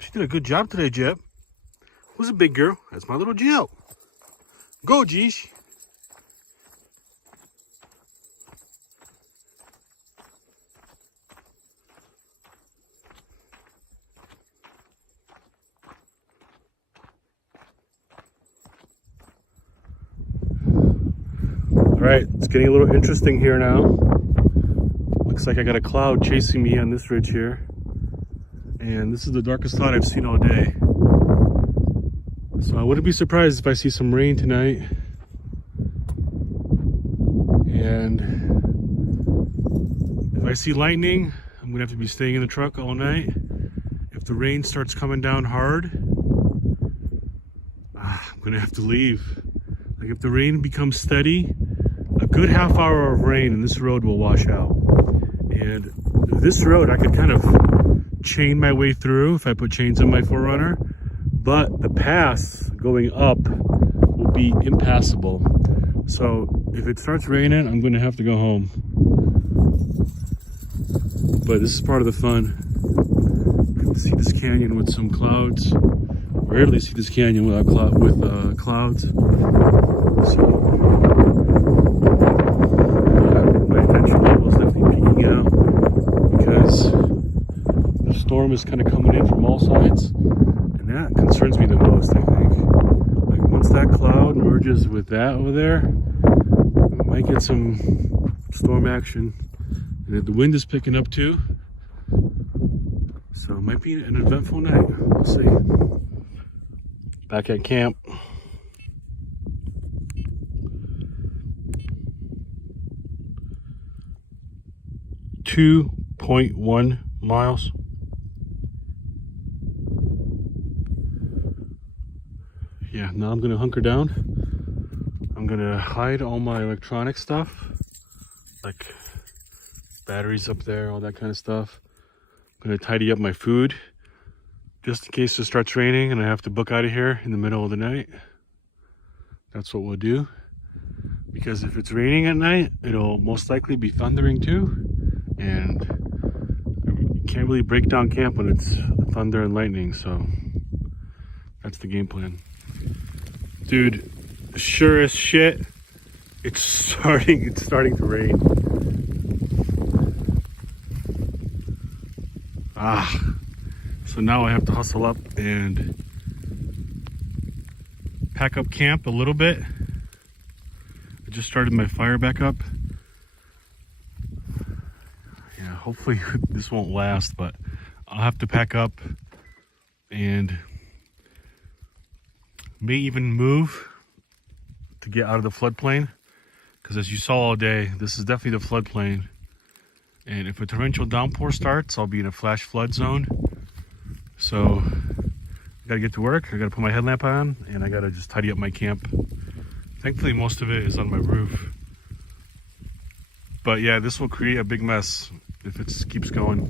She did a good job today, Jeb. Who's a big girl? That's my little Jill. Go, Jeesh. All right, it's getting a little interesting here now. Looks like I got a cloud chasing me on this ridge here. And this is the darkest cloud I've seen all day. So I wouldn't be surprised if I see some rain tonight. And if I see lightning, I'm gonna have to be staying in the truck all night. If the rain starts coming down hard, I'm gonna have to leave. Like if the rain becomes steady, a good half hour of rain and this road will wash out. And this road I could kind of chain my way through if I put chains on my 4Runner, but the pass going up will be impassable. So if it starts raining, I'm gonna have to go home. But this is part of the fun. You can see this canyon with some clouds. Rarely see this canyon without clouds. So my attention level is definitely peaking out because the storm is kind of coming in from all sides, and that concerns me the most, I think. Like once that cloud merges with that over there, we might get some storm action. And if the wind is picking up too, so it might be an eventful night. We'll see. Back at camp. 2.1 miles. Yeah, now I'm gonna hunker down. I'm gonna hide all my electronic stuff, like batteries up there, all that kind of stuff. I'm gonna tidy up my food, just in case it starts raining and I have to book out of here in the middle of the night. That's what we'll do. Because if it's raining at night, it'll most likely be thundering too. And you can't really break down camp when it's thunder and lightning, so that's the game plan. Dude, sure as shit, it's starting to rain. So now I have to hustle up and pack up camp a little bit. I just started my fire back up. Yeah, hopefully this won't last, but I'll have to pack up and may even move to get out of the floodplain, because as you saw all day, this is definitely the floodplain. And if a torrential downpour starts, I'll be in a flash flood zone. So I gotta get to work. I gotta put my headlamp on, and I gotta just tidy up my camp. Thankfully, most of it is on my roof. But yeah, this will create a big mess if it keeps going.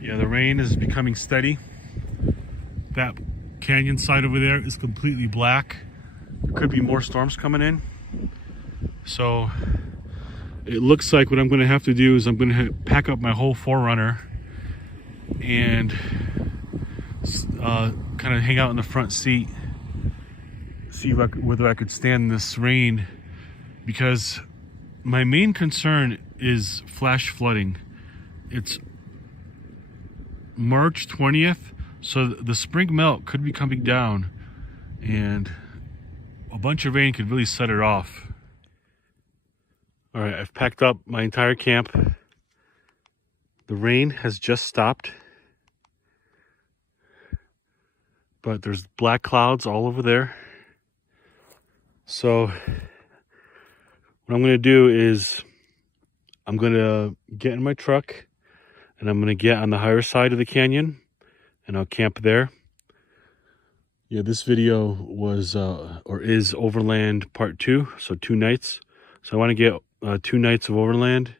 Yeah, the rain is becoming steady. That canyon side over there is completely black. There could be more storms coming in. So it looks like what I'm going to have to do is I'm going to pack up my whole 4Runner and kind of hang out in the front seat, see whether I could stand this rain, because my main concern is flash flooding. It's March 20th, so the spring melt could be coming down, and a bunch of rain could really set it off. All right, I've packed up my entire camp. The rain has just stopped, but there's black clouds all over there. So what I'm gonna do is I'm gonna get in my truck and I'm gonna get on the higher side of the canyon and I'll camp there. Yeah, this video was or is Overland Part 2, so 2 nights. So I want to get 2 nights of Overland.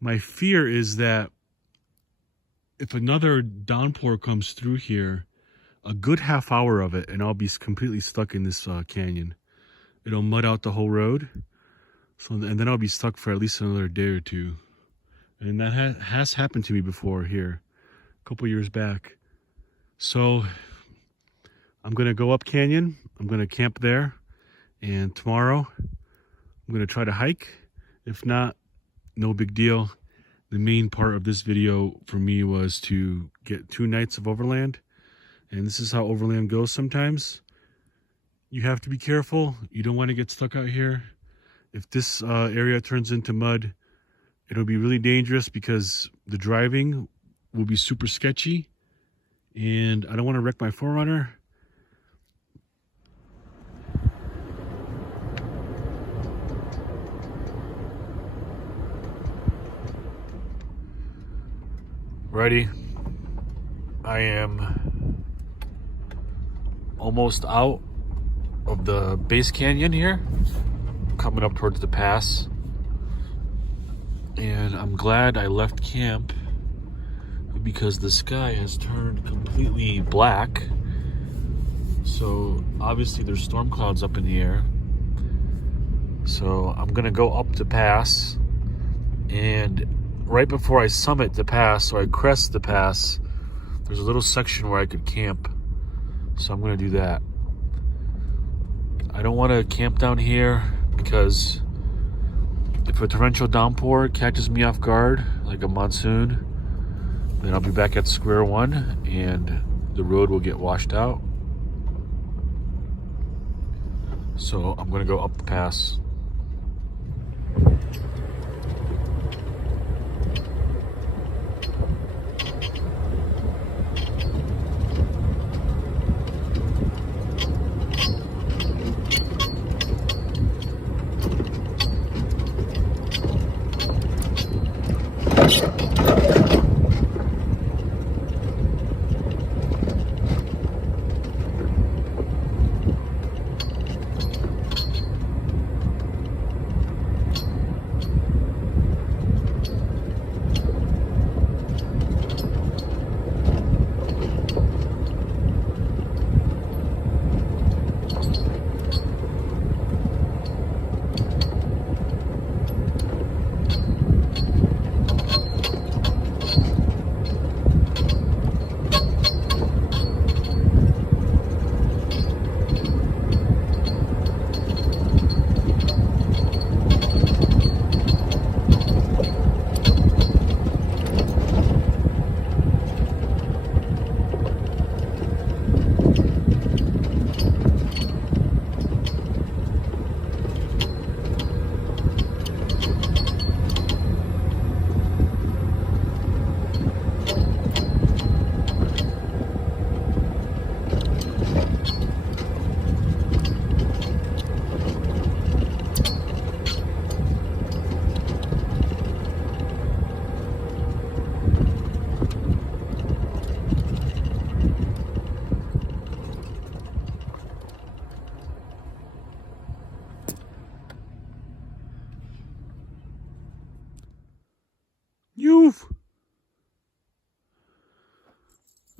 My fear is that if another downpour comes through here, a good half hour of it, and I'll be completely stuck in this canyon. It'll mud out the whole road, and then I'll be stuck for at least another day or two. And that has happened to me before here, a couple years back. So I'm gonna go up canyon. I'm gonna camp there, and tomorrow I'm gonna try to hike. If not, no big deal. The main part of this video for me was to get 2 nights of Overland, and this is how Overland goes sometimes. You have to be careful. You don't want to get stuck out here. If this area turns into mud, it'll be really dangerous because the driving will be super sketchy, and I don't want to wreck my 4Runner. Ready? I am almost out of the base canyon here, coming up towards the pass, and I'm glad I left camp because the sky has turned completely black. So obviously there's storm clouds up in the air. So I'm gonna go up the pass, and right before I summit the pass, or I crest the pass, there's a little section where I could camp. So I'm gonna do that. I don't wanna camp down here because if a torrential downpour catches me off guard, like a monsoon, then I'll be back at square one and the road will get washed out. So I'm gonna go up the pass.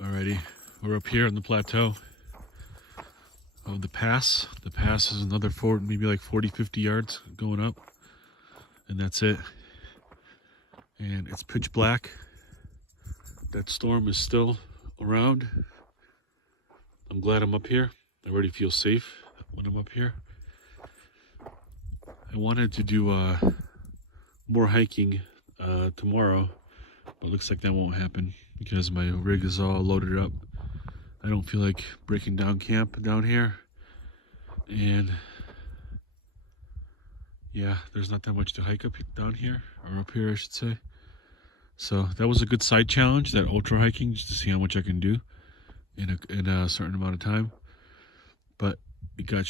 Alrighty, we're up here on the plateau of the pass. The pass is another maybe like 40-50 yards going up, and that's it. And it's pitch black. That storm is still around. I'm glad I'm up here. I already feel safe when I'm up here. I wanted to do more hiking tomorrow, but looks like that won't happen because my rig is all loaded up. I don't feel like breaking down camp down here, and yeah, there's not that much to hike down here, or up here I should say. So that was a good side challenge, that ultra hiking, just to see how much I can do in a certain amount of time. But it got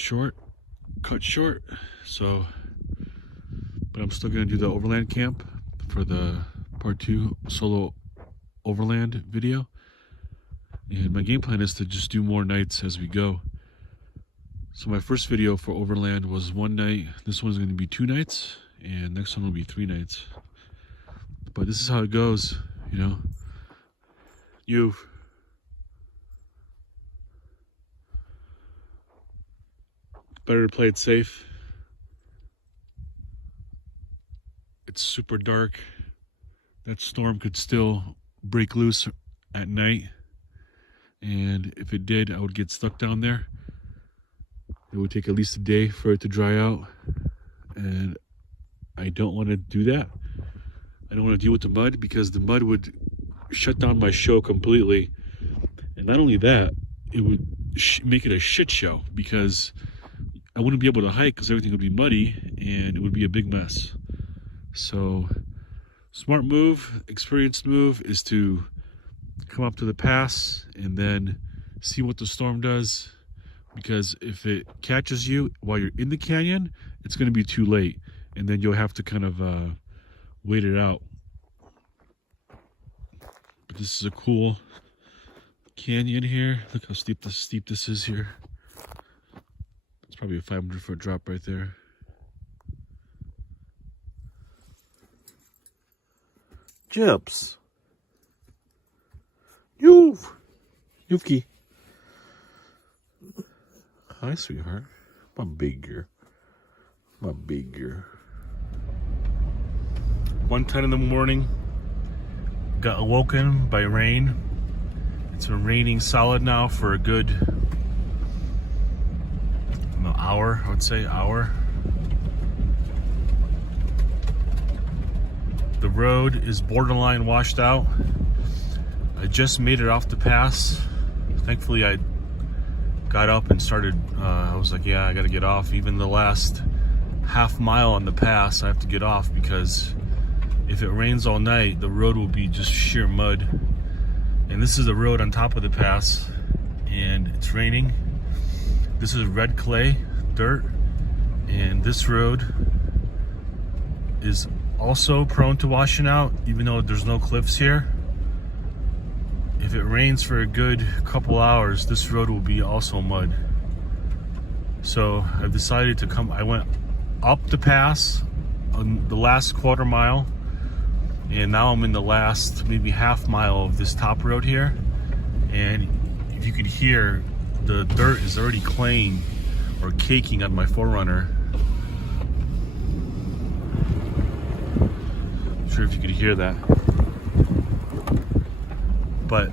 cut short. So, but I'm still gonna do the overland camp for the part 2 solo overland video. And my game plan is to just do more nights as we go. So my first video for overland was 1 night. This one's going to be 2 nights, and next one will be 3 nights. But this is how it goes, you know. Better to play it safe. It's super dark. That storm could still break loose at night. And if it did, I would get stuck down there. It would take at least a day for it to dry out. And I don't want to do that. I don't want to deal with the mud, because the mud would shut down my show completely. And not only that, it would make it a shit show, because I wouldn't be able to hike because everything would be muddy and it would be a big mess. So, smart move, experienced move is to come up to the pass and then see what the storm does, because if it catches you while you're in the canyon, it's going to be too late, and then you'll have to kind of wait it out. But this is a cool canyon here. Look how steep this is here. It's probably a 500-foot drop right there. Chips. Yuki. Hi, sweetheart. My big girl. 1:10 in the morning. Got awoken by rain. It's been raining solid now for a good hour, I would say, hour. The road is borderline washed out. I just made it off the pass. Thankfully, I got up and started, I was like, yeah, I gotta get off. Even the last half mile on the pass, I have to get off, because if it rains all night, the road will be just sheer mud. And this is the road on top of the pass, and it's raining. This is red clay, dirt, and this road is also prone to washing out, even though there's no cliffs here. If it rains for a good couple hours, this road will be also mud. So I've decided to come, I went up the pass on the last quarter mile, and now I'm in the last maybe half mile of this top road here. And if you could hear, the dirt is already claying or caking on my 4Runner. I'm sure if you could hear that. But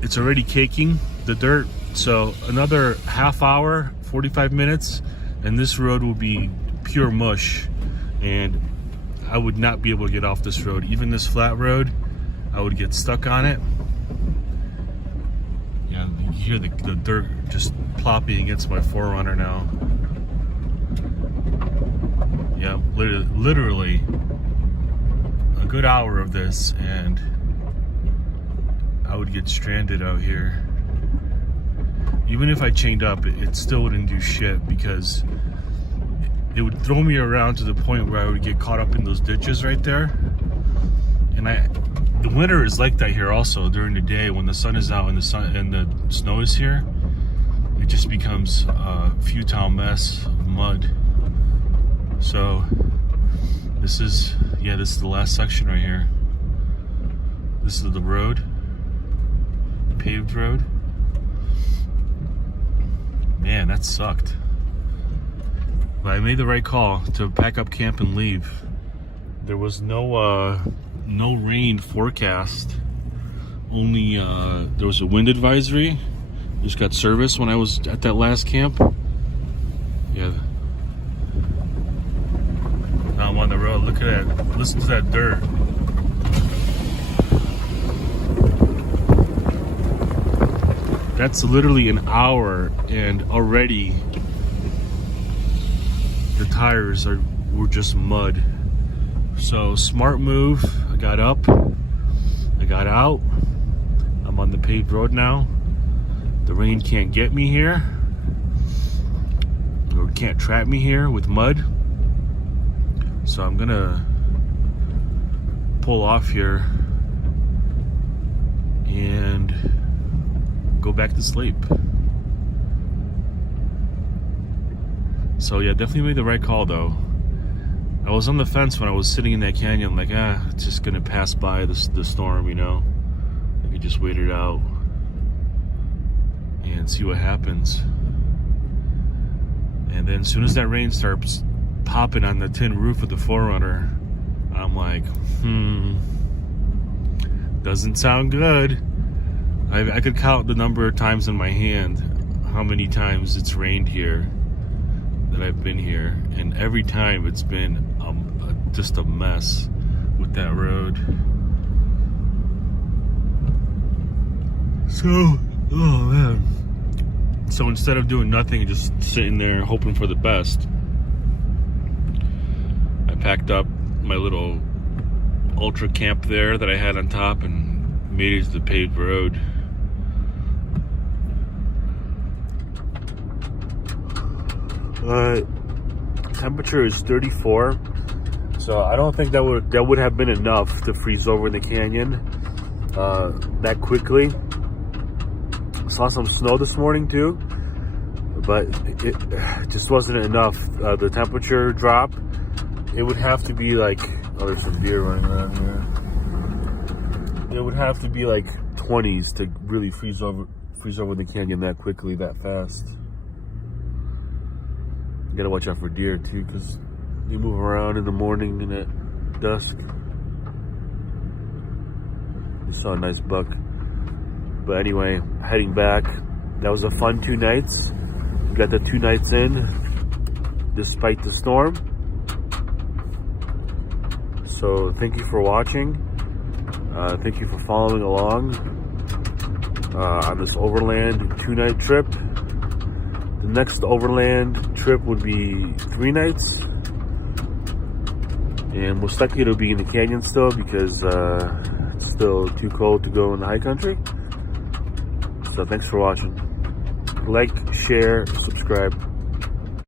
it's already caking, the dirt. So another half hour, 45 minutes, and this road will be pure mush. And I would not be able to get off this road. Even this flat road, I would get stuck on it. Yeah, you hear the dirt just plopping against my 4Runner now. Yeah, literally a good hour of this, and I would get stranded out here. Even if I chained up, it still wouldn't do shit, because it would throw me around to the point where I would get caught up in those ditches right there. And the winter is like that here also. During the day, when the sun is out and the snow is here, it just becomes a futile mess of mud. So this is the last section right here. This is the road, paved road. Man, that sucked. But I made the right call to pack up camp and leave. There was no rain forecast. Only there was a wind advisory. Just got service when I was at that last camp. Yeah. Now I'm on the road. Look at that. Listen to that dirt. That's literally an hour, and already the tires were just mud. So smart move. I got up, I got out. I'm on the paved road now. The rain can't get me here, or can't trap me here with mud. So I'm gonna pull off here and go back to sleep. So yeah, definitely made the right call though. I was on the fence when I was sitting in that canyon, like, it's just gonna pass by the storm, you know. I could just wait it out and see what happens. And then as soon as that rain starts popping on the tin roof of the 4Runner, I'm like, doesn't sound good. I could count the number of times in my hand how many times it's rained here that I've been here, and every time it's been just a mess with that road. So, oh man. So instead of doing nothing, just sitting there hoping for the best, I packed up my little ultra camp there that I had on top and made it to the paved road. Temperature is 34, so I don't think that would have been enough to freeze over in the canyon that quickly. Saw some snow this morning too, but it just wasn't enough. The temperature drop, it would have to be like, oh, there's some deer running around here. It would have to be like 20s to really freeze over the canyon that quickly, that fast. You gotta watch out for deer too, because they move around in the morning and at dusk. We saw a nice buck. But anyway, heading back. That was a fun 2 nights. We got the 2 nights in, despite the storm. So thank you for watching. Thank you for following along on this Overland 2-night trip. The next Overland trip would be 3 nights, and most likely it'll be in the canyon still, because it's still too cold to go in the high country. So thanks for watching. Like, share, subscribe.